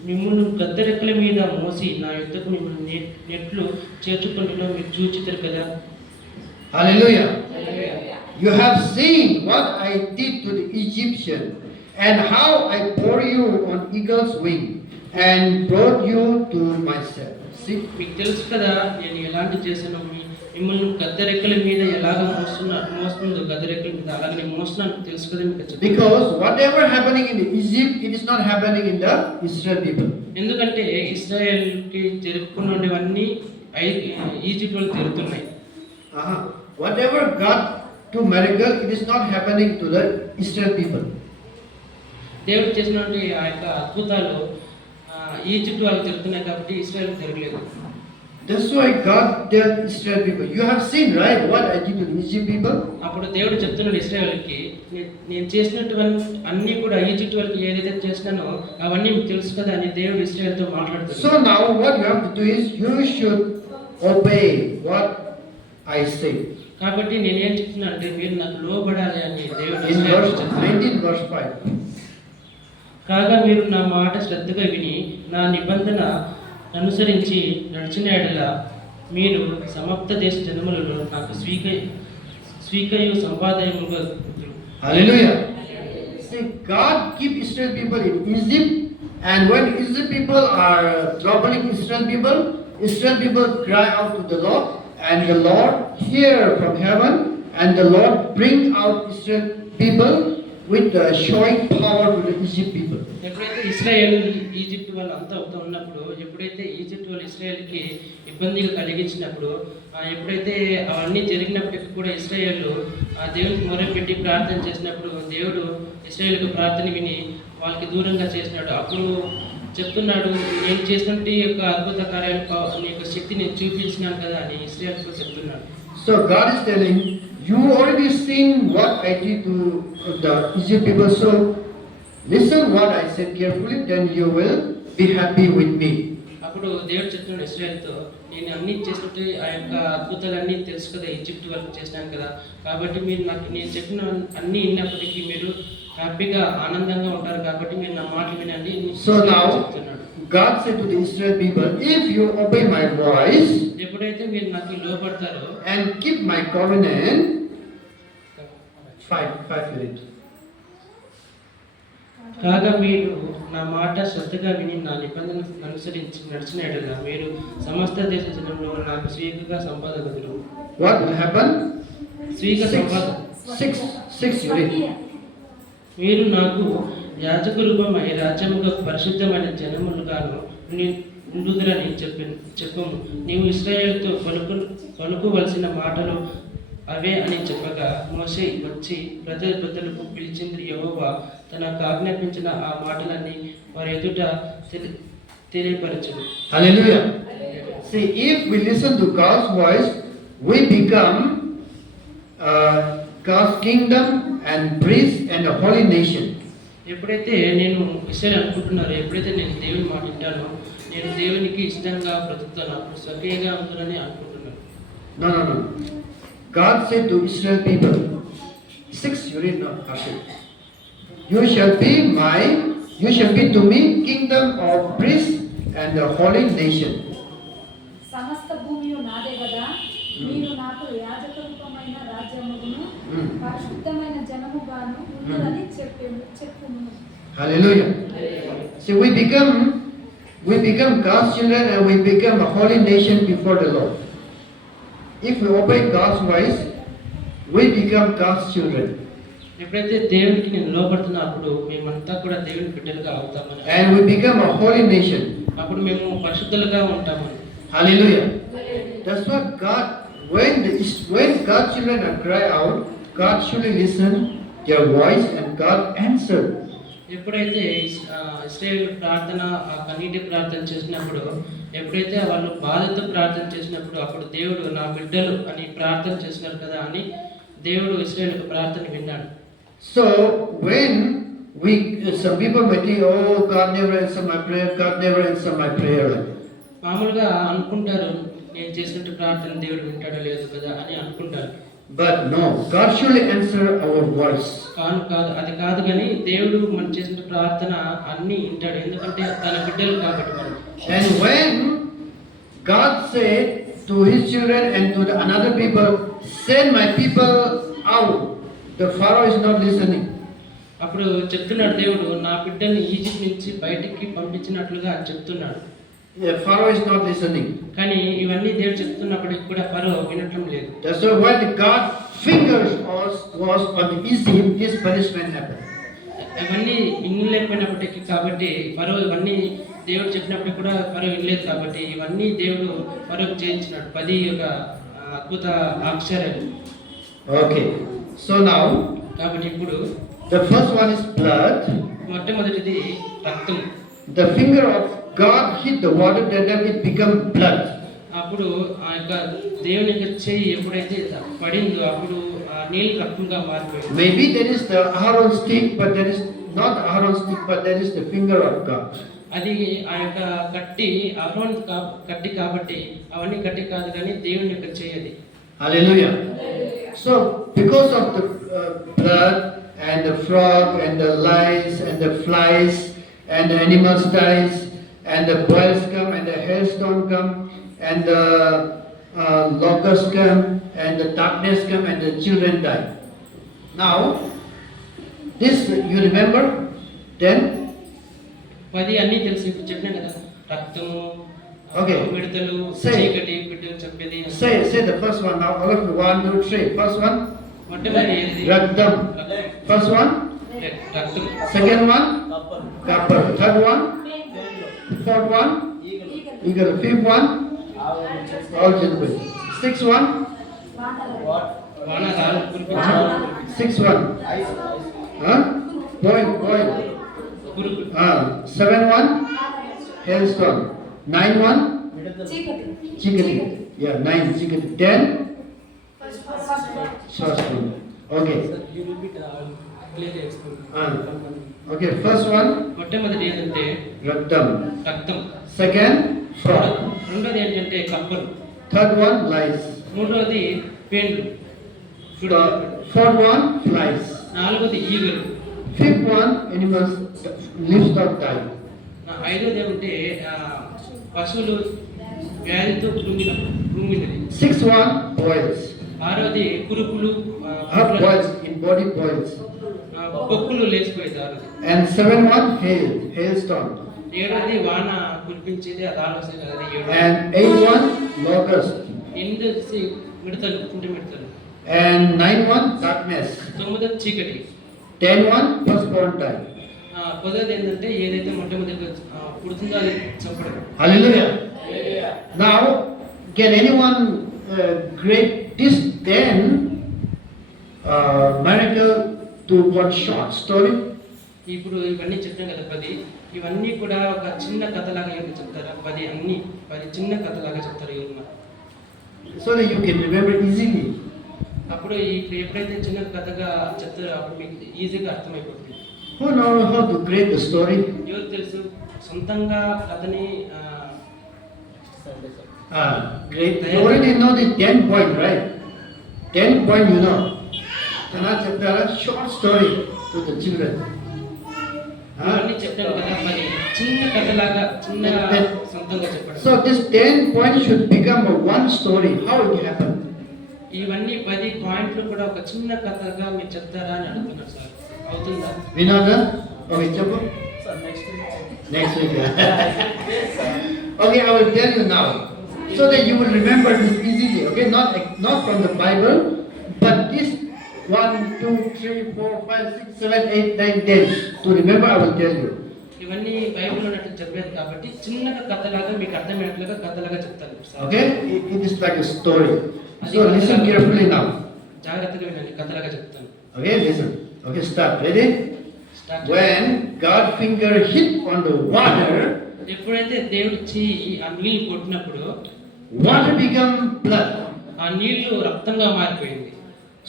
మిమ్మల్ని గద్దరెక్కల మీద మోసి నా యుద్ధకు మిమ్మల్ని నెట్లు చేర్చుకుంటున్నా మీరు చూచితారు కదా. Hallelujah. You have seen what I did to the Egyptian and how I bore you on eagle's wing and brought you to myself. See? మీకు తెలుసు కదా నేను ఎలాంటి చేశాను, మిమ్మల్ని గద్దరెక్కల మీద ఎలాగ మోస్తుందో గద్దరెక్కల మీద అలాగే నేను మోస్తున్నాను తెలుసు కదా మీకు. Because whatever happening in Egypt, it is not happening in the Israel people. ఎందుకంటే ఇశ్రాయేల్కి జరుపుకున్నవన్నీ ఈజిప్ట్ వాళ్ళు జరుగుతున్నాయి. Whatever God to miracle, it is not happening to the Israel people. దేవుడు చేసినటువంటి ఆ యొక్క అద్భుతాలు ఈజిప్ట్ వాళ్ళకి జరుగుతున్నాయి కాబట్టి ఇశ్రాయేల్ జరగలేదు. That's why God tell Israel people, you have seen, right, what I did to the Egypt people? అప్పుడు దేవుడు చెప్తున్నాడు ఇశ్రాయేల్కి, నేను చేసినటువంటి అన్ని కూడా ఈజిప్ట్ వాళ్ళకి ఏదైతే చేసినానో అవన్నీ మీకు తెలుసు కదా అని దేవుడు ఇశ్రాయేల్తో మాట్లాడుతున్నాడు. So now what you have to do is you should obey what I say. కాబట్టి నేనేం చెప్తున్నా అంటే మీరు నాకు లోబడాలి అని దేవుడు In verse 19, verse 5. కాగా మీరు నా మాట శ్రద్ధగా విని నా నిబంధన అనుసరించి నడిచిన ఎడల మీరు సమస్త దేశ జనములను నాకు స్వీకయు సంపాదయముగా. Hallelujah. See, God keep Israel people in Egypt, and when Israel people are troubling Israel people cry out to the Lord, and the Lord hear from heaven, and the Lord bring out Israel people with showing power to the Egypt people. ఎప్పుడైతే Israel Egypt వాళ్ళు అంతా అవుతూ ఉన్నప్పుడు, ఎప్పుడైతే Egypt వాళ్ళు ఇశ్రాయేల్కి ఇబ్బందిగా కలిగించినప్పుడు, ఎప్పుడైతే అవన్నీ జరిగినప్పటికీ కూడా ఇశ్రాయేల్ ఆ దేవునికి మొరపెట్టి ప్రార్థన చేసినప్పుడు దేవుడు ఇశ్రాయేల్కి ప్రార్థన విని వాళ్ళకి దూరంగా చేసినాడు. అప్పుడు చెప్తున్నాడు, నేను చేసినట్టు యొక్క అద్భుత కార్యాలు నీ యొక్క శక్తి నేను చూపించినాను కదా అని ఇశ్రాయేల్తో చెప్తున్నాడు. So God is telling, you already seen what I did to the Egypt people, so listen what I said carefully, then you will be happy with me. అప్పుడు దేవుడు చెప్తున్నాడు ఇశ్రాయేలుతో, నేను అన్ని చేసినట్టు ఆ యొక్క అద్భుతాలన్నీ తెలుసు కదా, ఈజిప్ట్ వరకు చేసినాను కదా, కాబట్టి మీరు నాకు నేను చెప్పిన అన్ని విన్నప్పటికీ మీరు హ్యాపీగా ఆనందంగా ఉంటారు కాబట్టి మీరు నా మాటలు వినండి అని So now, చెప్తున్నాడు. God said to the Israel people, if you obey my voice ఎప్పుడైతే మీరు నాకు లోపడతారో and keep my covenant, five minutes. కాగా మీరు నా మాట శ్రద్ధగా విని నా నిబంధనను అనుసరించి నడిచిన ఎడల మీరు సమస్త దేశ జనంలో నాకు స్వీకగా సంపాదకులు. What will happen? స్వీక సంపాద Six, you read. మీరు నాకు యాజక రూపమై రాజ్యముగా పరిశుద్ధమైన జనములుగాను ఉండుదురని చెప్పము. నీవు ఇశ్రాయేలుతో పలుకువలసిన మాటలు అవే అని చెప్పగా మోషే వచ్చి పెద్దలకు పిలిచింది యెహోవా తనకు ఆజ్ఞాపించిన ఆ మాటలన్నీ వారి ఎదుట తెలియపరచును. Hallelujah. See, if we listen to God's voice, we become God's kingdom and priest and a holy nation. ఎప్పుడైతే నేను ఇస్రాయేల్ అనుకుంటున్నారో, ఎప్పుడైతే నేను దేవుని మాట వింటానో, నేను దేవునికి ఇష్టంగా బ్రతుకుతాను, అప్పుడు స్వర్గీయంగా ఉంటానని అనుకుంటున్నాను. No. God said to Israel people, 6, you read now, Ashik. You shall be to me kingdom of priests and a holy nation. సమస్త భూమియు నాదే కదా, మీరు నాకు యాజక రూపమైన రాజ్యమును పరిశుద్ధమైన జనముగాను ఉండునని చెప్పును. Hallelujah. See, we become God's children and we become a holy nation before the Lord. If we obey God's voice, we become God's children. ఎప్పుడైతే దేవునికి నేను లోపడుతున్నా అప్పుడు మేమంతా కూడా దేవుని బిడ్డలుగా అవుతామని, And we become a holy nation. అప్పుడు మేము పరిశుద్ధులుగా ఉంటామని. Hallelujah. That's what God, when God's children cry out, God should listen their voice and God answered. ఎప్పుడైతే ఇశ్రాయేలు ప్రార్థన కన్నీటి ప్రార్థన చేసినప్పుడు, ఎప్పుడైతే వాళ్ళు బాధతో ప్రార్థన చేసినప్పుడు అప్పుడు దేవుడు నా బిడ్డలు అని ప్రార్థన చేసినారు కదా అని దేవుడు ఇశ్రాయేలు ప్రార్థన విన్నాడు. So when some people may think, oh, God never answered my prayer, God never answered my prayer. మామూలుగా అనుకుంటారు, నేను చేసినట్టు ప్రార్థన దేవుడు వింటాడో లేదు కదా అని అనుకుంటారు. But no, God surely answer our voice. కాదు, అది కాదు, కానీ దేవుడు మనం చేసిన ప్రార్థన అన్ని వింటాడు, ఎందుకంటే తన బిడ్డలు కాబట్టి మనం. And when God said to his children and to another people, send my people out, the Pharaoh is not listening. అప్పుడు చెప్తున్నాడు దేవుడు, నా బిడ్డల్ని ఈజిప్ట్ నుంచి బయటికి పంపించినట్లుగా చెప్తున్నాడు. The Pharaoh is not listening. కానీ ఇవన్నీ దేవుడు చెప్తున్నప్పటికీ కూడా ఫరో వినటం లేదు. That's why when God's fingers was on Egypt, this punishment happened. ఇవన్నీ వినలేకపోయినప్పటికీ కాబట్టి ఫరో ఇవన్నీ దేవుడు చెప్పినప్పటికీ కూడా ఫరో వినలేదు కాబట్టి ఇవన్నీ దేవుడు ఫరోకు చేయించినాడు 10 యొక్క అద్భుత అక్షరాలు. Okay. So now, కాబట్టి ఇప్పుడు the first one is blood. మొట్టమొదటిది రక్తం. The finger of God hit the water, then it become blood. అప్పుడు ఆ యొక్క దేవుని యొక్క చెయ్యి ఎప్పుడైతే పడిందో అప్పుడు ఆ నీళ్ళు రక్తంగా మారిపోయింది. Maybe there is the Aaron stick, but there is not Aaron stick, but there is the finger of God. అది ఆ యొక్క కట్టి అహరోన్ కట్టి కాబట్టి అవన్నీ కట్టి కాదు కానీ దేవుని యొక్క చెయ్యి అది. Hallelujah. So because of the blood and the frog and the lice and the flies and the animals dies and the boils come and the hailstone come and the locusts come and the darkness come and the children die. Now, this you remember? Then 10 అన్నీ తెలిసి ఇప్పుడు చెప్పినా కదా, రక్తము, Okay. మిడతలు, Say. చీకటి, బిడ్డలు చంపేది. say the first one now. All of you, 1, 2, 3. First one, మొట్టమొదటి ఏది? Rakdam. First one, రక్తం. second one, copper. Third one, fourth one, eagle. Fifth one, all gentlemen. Sixth one, వానరాలు కురిపించాలి. sixth one, huh? Boil. పురుగు. 7 one, hailstone. 9 one, chickadee. Yeah, 9 chickadee. 10, saucepan. Okay. Okay, first one, మొట్టమొదటి ఏంటంటే Rakdam. రక్తం. Second, Frog. రెండోది ఏంటంటే కప్పలు. Third one, lice. మూడోది పేండ్లు. Fourth one, flies. నాలుగోది ఈగలు. Fifth one, animals, livestock die. ఐదోది ఏమంటే పశువులు వ్యాధితో కృంగినది. Sixth one, boils. ఆరోది కురుపులు, Boils, in body boils. పొక్కులు లేచిపోయేది ఆరోది. And seventh one, hailstorm. ఏడోది వాన కురిపించేది, రాళ్ళు వస్తాయి కదా, అది ఏడోది. And eighth one, locust. ఎనిమిది వచ్చేసి మిడతలు, కుంటి మిడతలు. And ninth one, darkness. తొమ్మిది చీకటి. 10th one, firstborn die. పదోది ఏంటంటే ఏదైతే మొట్టమొదటిగా పుడుతుందో అది చంపడం. Hallelujah. Now, can anyone grade this 10 miracle to one short story? ఇప్పుడు ఇవన్నీ చెప్పాం కదా 10, ఇవన్నీ కూడా ఒక చిన్న కథలాగా ఏమి చెప్తారా? 10 చిన్న కథలాగా చెప్తారు ఎవరన్నా? So that you can remember easily. అప్పుడు ఇప్పుడు ఎప్పుడైతే చిన్న కథగా చెప్తారో అప్పుడు మీకు ఈజీగా అర్థమైపోతుంది. Who knows how to grade the story? ఎవరు తెలుసు సొంతంగా కథని Great. You already know the 10 point, right? 10 point, you know. Cannot tell a short story to the children. ఇవన్నీ చెప్పాను కదా, 10 చిన్న కథలాగా చిన్న సొంతంగా చెప్పడం. So this 10 points should become a one story. How it happened? ఇవన్నీ 10 పాయింట్లు కూడా ఒక చిన్న కథగా మీరు చెప్తారా అని అడుగుతున్నారు సార్. అవుతుందా? Vinod? Okay, Chapu? Next week. Okay, I will tell you now. So that you will remember this easily. Okay, not from the Bible, but this 1, 2, 3, 4, 5, 6, 7, 8, 9, 10. To remember, I will tell you. ఇవన్నీ బైబిల్లో ఉన్నట్టు చెప్పేది కాబట్టి చిన్నగా కథలాగా మీకు అర్థమయ్యేట్లుగా కథలాగా చెప్తాను sir. Okay, it is like a story. So listen carefully now. జాగ్రత్తగా వినండి, కథలాగా చెప్తాను. Okay, listen. Okay, start. Ready? Start. When God's finger hit on the water, ఎప్పుడైతే దేవుడు చెయ్యి ఆ నీళ్లు కొట్టినప్పుడు water become blood. ఆ నీళ్లు రక్తంగా మారిపోయింది.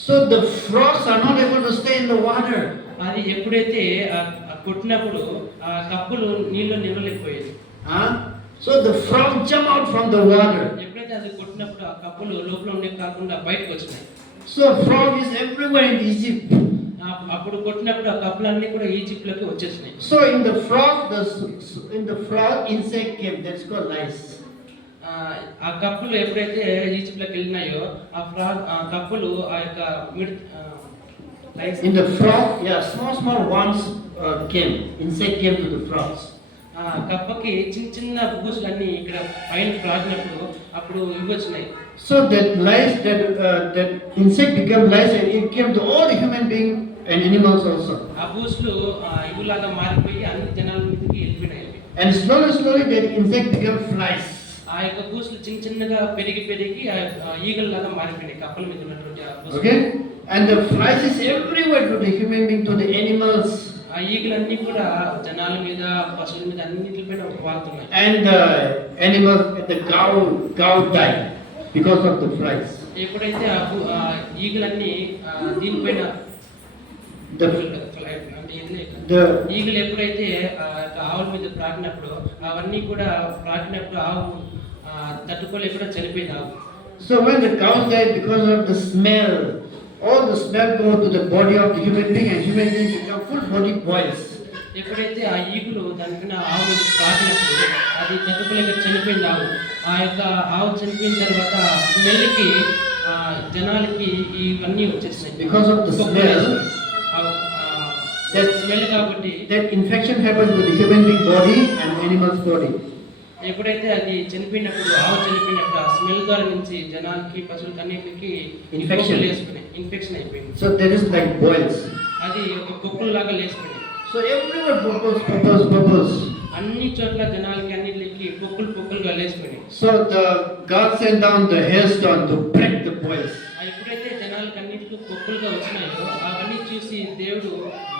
So the frogs are not able to stay in the water. అది ఎప్పుడైతే కొట్టినప్పుడు ఆ కప్పులు నీళ్లు నిలవలేకపోయేది. So the frog jump out from the water. ఎప్పుడైతే అది కొట్టినప్పుడు ఆ కప్పులు లోపల ఉండే కాకుండా బయటకు వచ్చినాయి. So frog is everywhere in Egypt. అప్పుడు కొట్టినప్పుడు ఆ కప్పులన్నీ కూడా ఈజిప్ట్ లోకి వచ్చేసినాయి. So in the frog insect came. That's called lice. ఆ కప్పులు ఎప్పుడైతే ఈజిప్ట్ లోకి వెళ్ళినాయో ఆ కప్పులు ఆ యొక్క In the frog, yeah, small worms came. Insect came to the frogs. కప్పకి చిన్న చిన్న బూసులన్నీ ఇక్కడ పైన రాగినప్పుడు అప్పుడు ఇవి వచ్చినాయి. So that lice, that insect became lice, and it came to all the human beings and animals also. ఆ బూసులు ఇవులాగా మారిపోయి అన్ని జనాల మీదకి వెళ్ళిపోయినాయి. And slowly that insect became flies. ఆ యొక్క బూసులు చిన్న చిన్నగా పెరిగి ఈగల్లాగా మారిపోయినాయి కప్పల మీద ఉన్నటువంటి ఆ బూసులు. Okay, and the flies is everywhere to the human being, to the animals. ఆ ఈగలన్నీ కూడా జనాల మీద పశువుల మీద అన్నిటిపైన వాడుతున్నాయి. And the animals, the cow died because of the flies. ఎప్పుడైతే ఆ ఈగలన్నీ దీనిపైన ఈగలు ఎప్పుడైతే ఆవుల మీద ప్రాకినప్పుడు అవన్నీ కూడా ప్రాకినప్పుడు ఆవు తట్టుకోలేకుండా చనిపోయింది ఆవు. So when the cows died because of the smell, all the smell go to the body of the human being, and human being become full body boils. ఎప్పుడైతే ఆ ఈగులు దానిపైన ఆవు మీద ప్రాకినప్పుడు అది తట్టుకోలేక చనిపోయింది ఆవు. ఆ యొక్క ఆవు చనిపోయిన తర్వాత స్మెల్కి జనాలకి ఇవన్నీ వచ్చేసినాయి. Because of the smell, that smell కాబట్టి that infection happened to the human being body and animal's body. ఎప్పుడైతే అది చనిపోయినప్పుడు ఆవు చనిపోయినప్పుడు ఆ స్మెల్ ద్వారా నుంచి జనాలకి పశువులకి అన్నిటికి ఇన్ఫెక్షన్ అయిపోయింది. So there is like boils. అది ఒక కుక్కల లాగా లేచిపోయింది. So everywhere bubbles. అన్ని చోట్ల జనాలకి అన్నిటికి పొక్కులుగా లేచిపోయినాయి. So the God sent down the hailstone to break the boils. ఎప్పుడైతే జనాలకి అన్నిటికీ పొక్కులుగా వచ్చినాయో అవన్నీ చూసి దేవుడు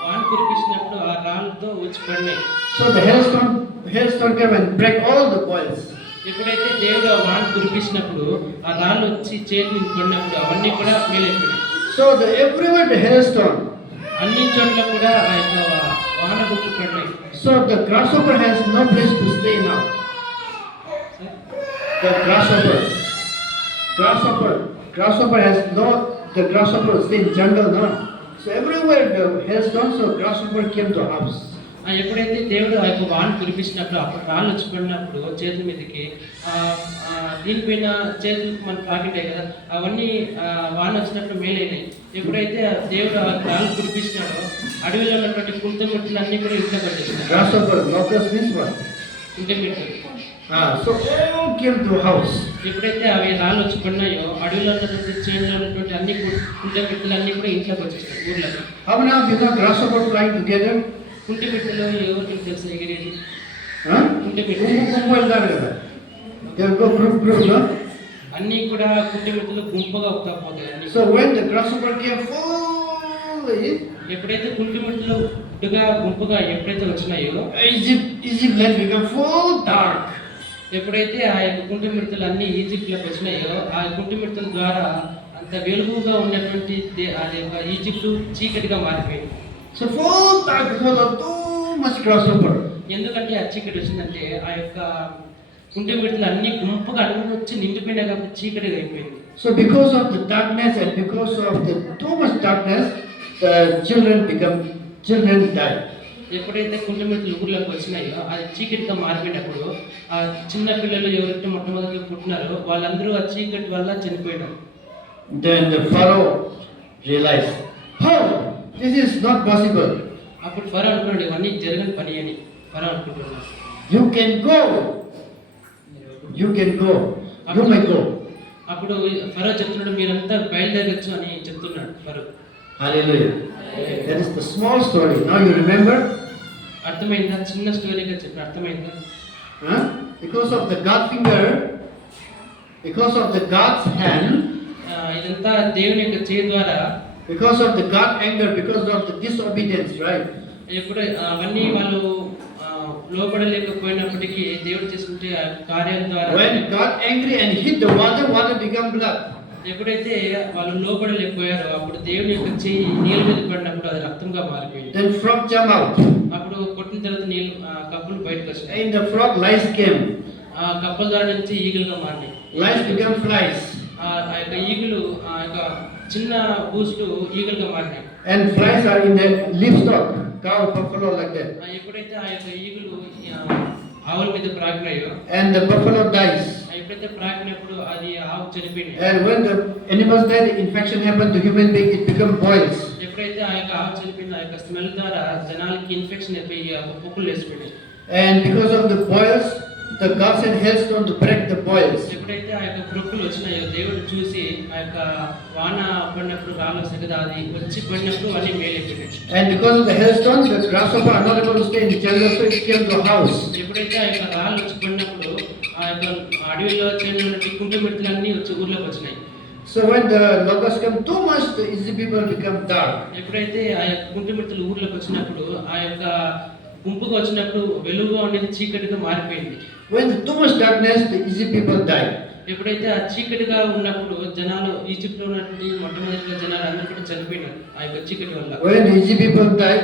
వాన కురిపించినప్పుడు ఆ రాళ్ళతో వచ్చి పడినాయి. So the hailstone came and break all the boils. ఎప్పుడైతే దేవుడు ఆ వాన కురిపించినప్పుడు ఆ రాళ్ళు వచ్చి చేతి మీద పడినప్పుడు అవన్నీ కూడా మేలైపోయినాయి. So everywhere the hailstone. అన్ని చోట్ల కూడా ఆ యొక్క వాన బుట్లు పడినాయి. So the grasshopper has no place to stay now. The grasshopper. Grasshopper has no, the grasshopper is in jungle, no? So everywhere the hailstone, so grasshopper came to house. ఎప్పుడైతే దేవుడు ఆ యొక్క వాన కురిపించినప్పుడు అప్పుడు రాళ్ళు వచ్చి పడినప్పుడు చేతుల మీదకి దీనిపైన చేతులు మనకు తాకింటాయి కదా, అవన్నీ వాన వచ్చినప్పుడు మేలైనాయి. ఎప్పుడైతే దేవుడు ఆ రాళ్ళు కురిపించినాడో అడవిలో ఉన్నటువంటి పుంత ముట్టలు అన్నీ కూడా ఇంట్లో పట్టేసినాయి. Grasshopper, locust means what? ఇంటి మిట్టలు. So all came to house. ఎప్పుడైతే అవి రాళ్ళు వచ్చి పడినాయో అడవిలో ఉన్నటువంటి చేనులో ఉన్నటువంటి అన్ని పుంట మిట్టలు అన్నీ కూడా ఇంట్లోకి వచ్చేసినాయి ఊర్లోకి. How many of you know grasshopper flying together? కుంటి మిట్టలు ఎవరికి తెలుసు ఎగిరేది? Huh? కుంటి మిట్టలు Kumpu వెళ్తారు కదా. They go group, no? అన్నీ కూడా కుంటి మిట్టలు గుంపుగా పోతాయి అన్ని. So when the grasshopper came fully, ఎప్పుడైతే కుంటి మిట్టలు గుంపుగా ఎప్పుడైతే వచ్చినాయో Egypt land became full dark. ఎప్పుడైతే ఆ యొక్క కుంటి మిడతలు అన్ని ఈజిప్ట్లోకి వచ్చినాయో ఆ కుంటి మిడతల ద్వారా అంత వెలుగుగా ఉన్నటువంటి అది యొక్క ఈజిప్టు చీకటిగా మారిపోయింది. So full dark because of too much grasshopper. ఎందుకంటే ఆ చీకటి వచ్చిందంటే ఆ యొక్క కుంటి మిడతలు అన్ని గుంపుగా అన్ని వచ్చి నిండిపోయినాయి కాబట్టి చీకటిగా అయిపోయింది. So because of the darkness and because of the too much darkness, the children died. ఎప్పుడైతే కుంటి మిడతలు ఊర్లోకి వచ్చినాయో అది చీకటిగా మారిపోయినప్పుడు ఆ చిన్న పిల్లలు ఎవరైతే మొట్టమొదటిగా పుట్టినారో వాళ్ళందరూ ఆ చీకటి వల్ల చనిపోయినారు. Then the Pharaoh realized, how? This is not possible. అప్పుడు ఫరో అనుకున్నాడు ఇవన్నీ జరగని పని అని. ఫరో అనుకుంటున్నాడు You can go. You may go. అప్పుడు ఫరో చెప్తున్నాడు మీరంతా బయలుదేరచ్చు అని చెప్తున్నాడు ఫరో. Hallelujah. That is the small story. Now you remember? అర్థమైందా? చిన్న స్టోరీగా చెప్పిన అర్థమైందా? Huh? Because of the God finger, because of the God's hand, ఇదంతా దేవుని యొక్క చేయి ద్వారా, because of the God anger, because of the disobedience, right? ఎప్పుడు అవన్నీ వాళ్ళు లోపడలేకపోయినప్పటికీ దేవుడు చేసుకుంటే ఆ కార్యాల ద్వారా When God angry and hit the water become blood. ఎప్పుడైతే వాళ్ళు లోపడలేకపోయారో అప్పుడు దేవుని యొక్క చేయి నీళ్ళ మీద పడినప్పుడు అది రక్తంగా మారిపోయింది. Then frog jump out. అప్పుడు కొట్టిన తర్వాత నీళ్ళు కప్పులు బయటకు వచ్చాయి. In the frog lice came. ఆ కప్పల ద్వారా నుంచి ఈగలుగా మారినాయి. Lice become flies. ఆ యొక్క ఈగలు ఆ యొక్క చిన్న బూస్టు ఈగలుగా మారినాయి. And flies are in the livestock, cow, buffalo, like that. ఎప్పుడైతే ఆ యొక్క ఈగలు ఆవుల మీద ప్రాకినాయో And the buffalo dies. ఎప్పుడైతే ప్రాకినప్పుడు అది ఆవు చనిపోయింది. And when the animals die, the infection happen to human being, it become boils. ఎప్పుడైతే ఆ యొక్క ఆవు చనిపోయిందో ఆ యొక్క స్మెల్ ద్వారా జనాలకి ఇన్ఫెక్షన్ అయిపోయి పొక్కులు వేసిపోయింది. And because of the boils, the God sent hailstone to break the boils. ఎప్పుడైతే ఆ యొక్క పొక్కులు వచ్చినాయో దేవుడు చూసి ఆ యొక్క వాన పడినప్పుడు రాళ్ళు సగదా అది వచ్చి పడినప్పుడు అన్ని మేలైపోయినాయి. And because of the hailstone, the grasshopper are not able to stay in the jungle, so it came to house. ఎప్పుడైతే ఆ యొక్క రాళ్ళు వచ్చి పడినప్పుడు ఆ యొక్క అడవిలో చేనున్నటువంటి కుంటి మిడతలన్నీ వచ్చి ఊర్లోకి వచ్చినాయి. So when the locusts come too much, the Egypt people become dark. ఎప్పుడైతే ఆ యొక్క కుంటి మిడతలు ఊర్లోకి వచ్చినప్పుడు ఆ యొక్క గుంపుగా వచ్చినప్పుడు వెలుగుగా ఉండేది చీకటిగా మారిపోయింది. When too much darkness, the Egypt people died. ఎప్పుడైతే ఆ చీకటిగా ఉన్నప్పుడు జనాలు ఈజిప్ట్లో ఉన్నటువంటి మొట్టమొదటిగా జనాలు అందరూ కూడా చనిపోయినారు ఆ యొక్క చీకటి వల్ల. When the Egypt people died,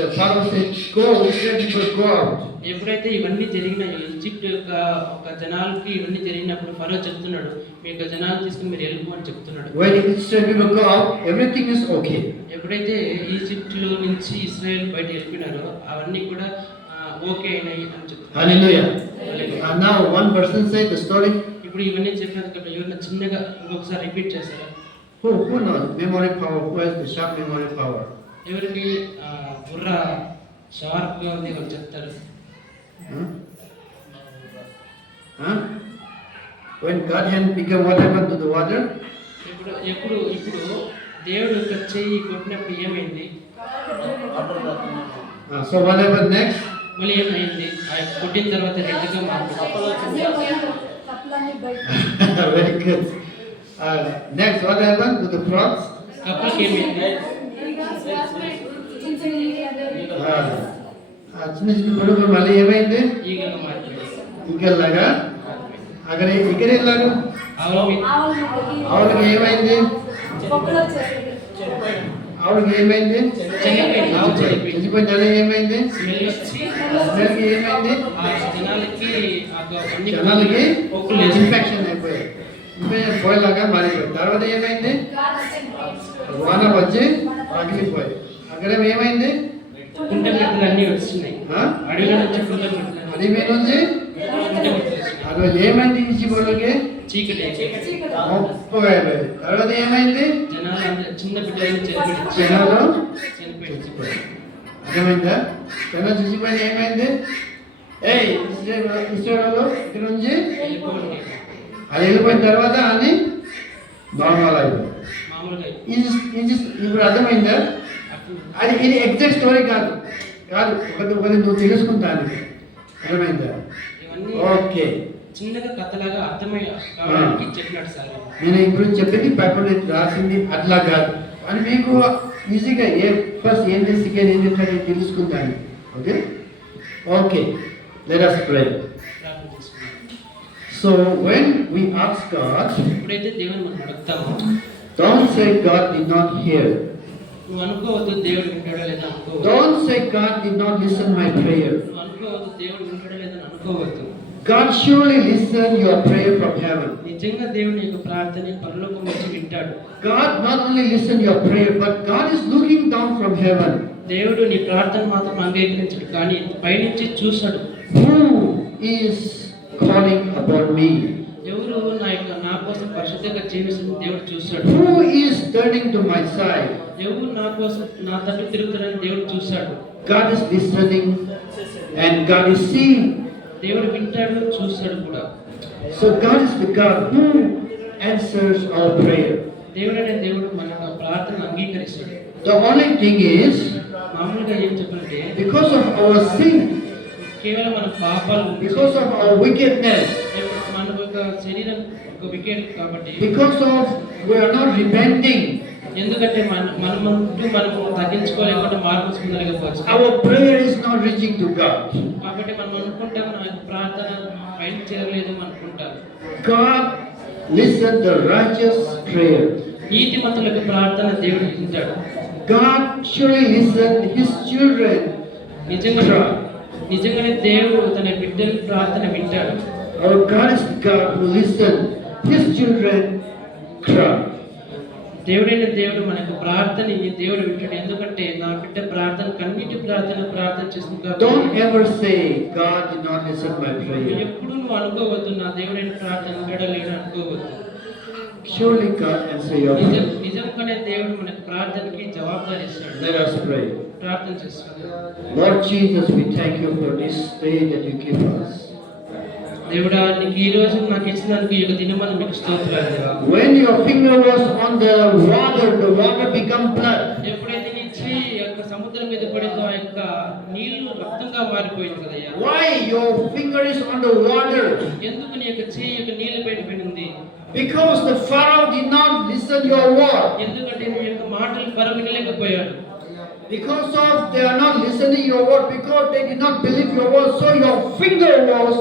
the Pharaoh said, "Go, Israel people, go out." ఎప్పుడైతే ఇవన్నీ జరిగినాయో ఈజిప్ట్ యొక్క ఒక జనాలకి ఇవన్నీ జరిగినప్పుడు ఫరో చెప్తున్నాడు మీ యొక్క జనాలు తీసుకుని మీరు వెళ్ళిపో అని చెప్తున్నాడు. When Israel people go out, everything is okay. ఎప్పుడైతే ఈజిప్ట్లో నుంచి ఇస్రాయేల్ బయట వెళ్ళిపోయినారో అవన్నీ కూడా ఓకే అయినాయి అని చెప్తున్నారు. Hallelujah. And now one person said the story. ఇప్పుడు ఇవన్నీ చెప్పినందుకు ఎవరైనా చిన్నగా ఇంకొకసారి రిపీట్ చేస్తారా? Who knows memory power? Who has the sharp memory power? ఎవరికి బుర్ర షార్ప్గా ఉంది వాళ్ళు చెప్తారు. Huh? When God hand become what happened to the water? ఇప్పుడు దేవుడు యొక్క చెయ్యి కొట్టినప్పుడు ఏమైంది? So what happened next? మళ్ళీ ఏమైంది? ఆ కొట్టిన తర్వాత రెడ్గా మారిపోయింది. Very good. Next, what happened to the frogs? కప్పలకి ఏమైంది? చిన్న చిన్న గొడుగులు మళ్ళీ ఏమైంది? ఈగలుగా మారిపోయింది. ఈగల్లాగా అక్కడ ఎగిరేలాగా ఆవులకి ఏమైంది? ఆవులకి ఏమైంది? చనిపోయింది. ఆవు చనిపోయింది. చనిపోయిన నెల ఏమైంది? స్మెల్ వచ్చి నెలకి ఏమైంది? ఆ జనాలకి అన్ని జనాలకి పొక్కులు వేసి ఇన్ఫెక్షన్ అయిపోయాయి. ఇన్ఫెక్షన్ పోయేలాగా మారిపోయింది. తర్వాత ఏమైంది? వాన వచ్చి పగిలిపోయి అక్కడ ఏమైంది? కుంట మెట్లు అన్ని వచ్చినాయి. ఆ? అడవిలో నుంచి కుంట మెట్లు అది మీ నుంచి కుంట మెట్లు వచ్చినాయి. అది ఏమైంది? ఇంచి వాళ్ళకి చీకటి అయిపోయింది. ముప్పై అయిపోయింది. తర్వాత ఏమైంది? జనాలు అందరూ చిన్న బిడ్డలు చనిపోయి జనాలు చనిపోయింది. అర్థమైందా? జనాలు చూసిపోయింది. ఏమైంది? ఏయ్ ఇస్రాయేలు ఇక్కడ నుంచి వెళ్ళిపోయింది. అది వెళ్ళిపోయిన తర్వాత అని నార్మల్ అయిపోయింది. మామూలుగా ఇప్పుడు అర్థమైందా? అప్పుడు అది ఇది ఎగ్జాక్ట్ స్టోరీ కాదు కాదు ఒకటి నువ్వు తెలుసుకుంటాను. అర్థమైందా? ఇవన్నీ ఓకే. చిన్నగా కథలాగా అర్థమయ్యే కావడానికి చెప్పినాడు సార్. నేను ఇప్పుడు చెప్పింది పేపర్ రాసింది అట్లా కాదు అని మీకు ఈజీగా ఫస్ట్ ఏం చేసి సెకండ్ ఏం చేస్తాను తెలుసుకుంటాను. Okay okay let us pray. ప్రార్థన చేసుకుందాం. So when we ask God, ఎప్పుడైతే దేవుని మనం అడుగుతామో don't say God did not hear. నువ్వు అనుకోవద్దు దేవుడు వింటాడో లేదా అనుకోవద్దు. Don't say God did not listen my prayer. నువ్వు అనుకోవద్దు దేవుడు వింటాడో లేదా అనుకోవద్దు. God surely listen your prayer from heaven. నిజంగా దేవుని యొక్క ప్రార్థన పరలోకం నుంచి వింటాడు. God not only listen your prayer, but God is looking down from heaven. దేవుడు నీ ప్రార్థన మాత్రం అంగీకరించడు కానీ పైనుంచి చూస్తాడు. Who is calling upon me? ఎవరు నా కోసం పరిశుద్ధంగా జీవిస్తున్న దేవుడు చూస్తాడు. Who is turning to my side? ఎవరు నా కోసం నా తట్టు తిరుగుతారని దేవుడు చూస్తాడు. God is listening and God is seeing. దేవుడు వింటాడు చూస్తాడు కూడా. So God is the God who answers our prayer. దేవుడు అనే దేవుడు మన ప్రార్థన అంగీకరిస్తాడు. The only thing is, మామూలుగా ఏం చెప్పాలంటే because of our sin, కేవలం మన పాపాలు because of our wickedness, మన యొక్క శరీరం ఒక వికెట్ కాబట్టి because of we are not repenting, ఎందుకంటే మనము తగ్గించుకోలేకుండా మార్పు పొందలేకపోవచ్చు. our prayer is not reaching to God. కాబట్టి మనం అనుకుంటాం నా యొక్క ప్రార్థన పైకి చేరలేదు అనుకుంటాం. God listen the righteous prayer. నీతిమంతులకు ప్రార్థన దేవుడు వింటాడు. God surely listen his children. నిజంగానే దేవుడు తన బిడ్డల ప్రార్థన వింటాడు. Our God is the God who listen his children cry. దేవుడైన దేవుడు మనకు ప్రార్థన దేవుడు వింటాడు. ఎందుకంటే నా బిడ్డ ప్రార్థన కన్నీటి ప్రార్థన చేస్తుంది కాబట్టి. Don't ever say God did not listen my prayer. ఎప్పుడు నువ్వు అనుకోవద్దు నా దేవుడైన ప్రార్థన వినలేడు అనుకోవద్దు. Surely God answer your prayer. నిజంగానే దేవుడు మనకు ప్రార్థనకి జవాబుదారి ఇస్తాడు. Let us pray. ప్రార్థన చేసుకుందాం. Lord Jesus, we thank you for this day that you give us. దేవుడా నీకు ఈ రోజు నాకు ఇచ్చినందుకు ఈ యొక్క దినమున మీకు స్తోత్రాలు దేవా. When your finger was on the water become blood. ఎప్పుడైతే నీ చెయ్యి యొక్క సముద్రం మీద పడిందో ఆ యొక్క నీళ్లు రక్తంగా మారిపోయింది కదయ్యా. Why your finger is on the water? ఎందుకు నీ యొక్క చెయ్యి యొక్క నీళ్లు పైన పడింది? Because the Pharaoh did not listen your word. ఎందుకంటే నీ యొక్క మాటలు ఫరో వినలేకపోయాడు. Because of they are not listening your word, because they did not believe your word, so your finger was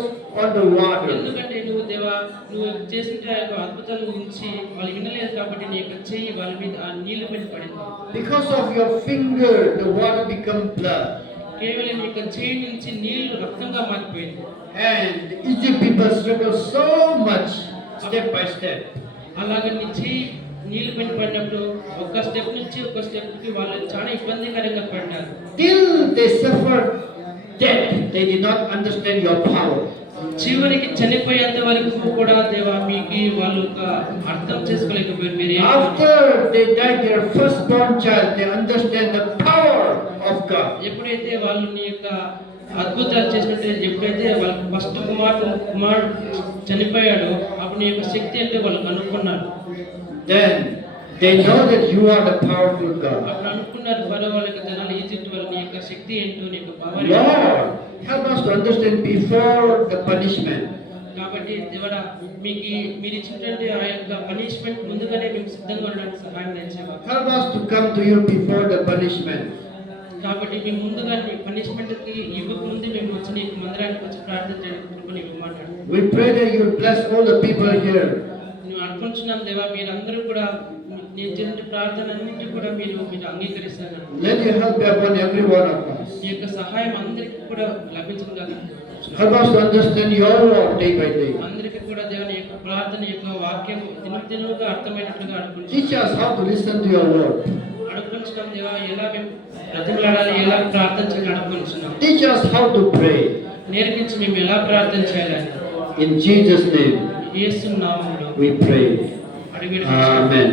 on the water. ఎందుకంటే నువ్వు దేవా నువ్వు చేసిన యొక్క అద్భుతాల గురించి వాళ్ళు వినలేదు కాబట్టి నీ యొక్క చెయ్యి వాళ్ళ మీద ఆ నీళ్ల మీద పడింది. Because of your finger, the water become blood. కేవలం నీ యొక్క చెయ్యి నుంచి నీళ్లు రక్తంగా మారిపోయింది. And the Egypt people struggled so much, step by step. అలాగే నీ చెయ్యి నీళ్లు పైన పడినప్పుడు ఒక స్టెప్ నుంచి ఒక స్టెప్ కి వాళ్ళు చాలా ఇబ్బందికరంగా పడ్డారు. Till they suffered death, they did not understand your power. చివరికి చనిపోయేంత వరకు కూడా దేవా మీకు వాళ్ళు ఒక అర్థం చేసుకోలేకపోయారు. మీరు After they died, their firstborn child, they understand the power of God. ఎప్పుడైతే వాళ్ళు నీ యొక్క అద్భుతాలు చేసినట్టు ఎప్పుడైతే వాళ్ళ ఫస్ట్ కుమారుడు చనిపోయాడో అప్పుడు నీ యొక్క శక్తి అంటే వాళ్ళు కనుక్కున్నారు. Then they know that you are the powerful God. అప్పుడు అనుకున్నారు ఫరో వాళ్ళ యొక్క జనాలు ఈజిప్ట్ వాళ్ళ నీ యొక్క శక్తి ఏంటో నీ యొక్క power Lord, help us to understand before the punishment. కాబట్టి దేవుడా మీకు మీరు ఇచ్చినటువంటి ఆ యొక్క పనిష్మెంట్ ముందుగానే మేము సిద్ధంగా ఉండడానికి సహాయం చేయండి. Help us to come to you before the punishment. కాబట్టి మేము ముందుగా నీ పనిష్మెంట్ కి ఇవ్వకముందే మేము వచ్చి నీ మందిరానికి వచ్చి ప్రార్థన చేయడానికి నీవు మాట్లాడు. We pray that you bless all the people here. నువ్వు అనుకుంటున్నాను దేవా మీరందరూ కూడా నేను చేసిన ప్రార్థన అన్నింటి కూడా మీరు అంగీకరిస్తారు. Let your help be upon every one of us. ఈ యొక్క సహాయం అందరికీ కూడా లభించను గాక. Help us to understand your word day by day. అందరికీ కూడా దేవుని యొక్క ప్రార్థన యొక్క వాక్యం దినదినముగా అర్థమైనట్లుగా అడుగుతున్నాను. Teach us how to listen to your word. అడుగుతున్నాం దేవా, ఎలా మేము బ్రతిమలాడాలి, ఎలా ప్రార్థన చేయాలి అడుగుతున్నాం. Teach us how to pray. నేర్పించి మేము ఎలా ప్రార్థన చేయాలని In Jesus' name యేసు నామములో we pray. అడిగి Amen.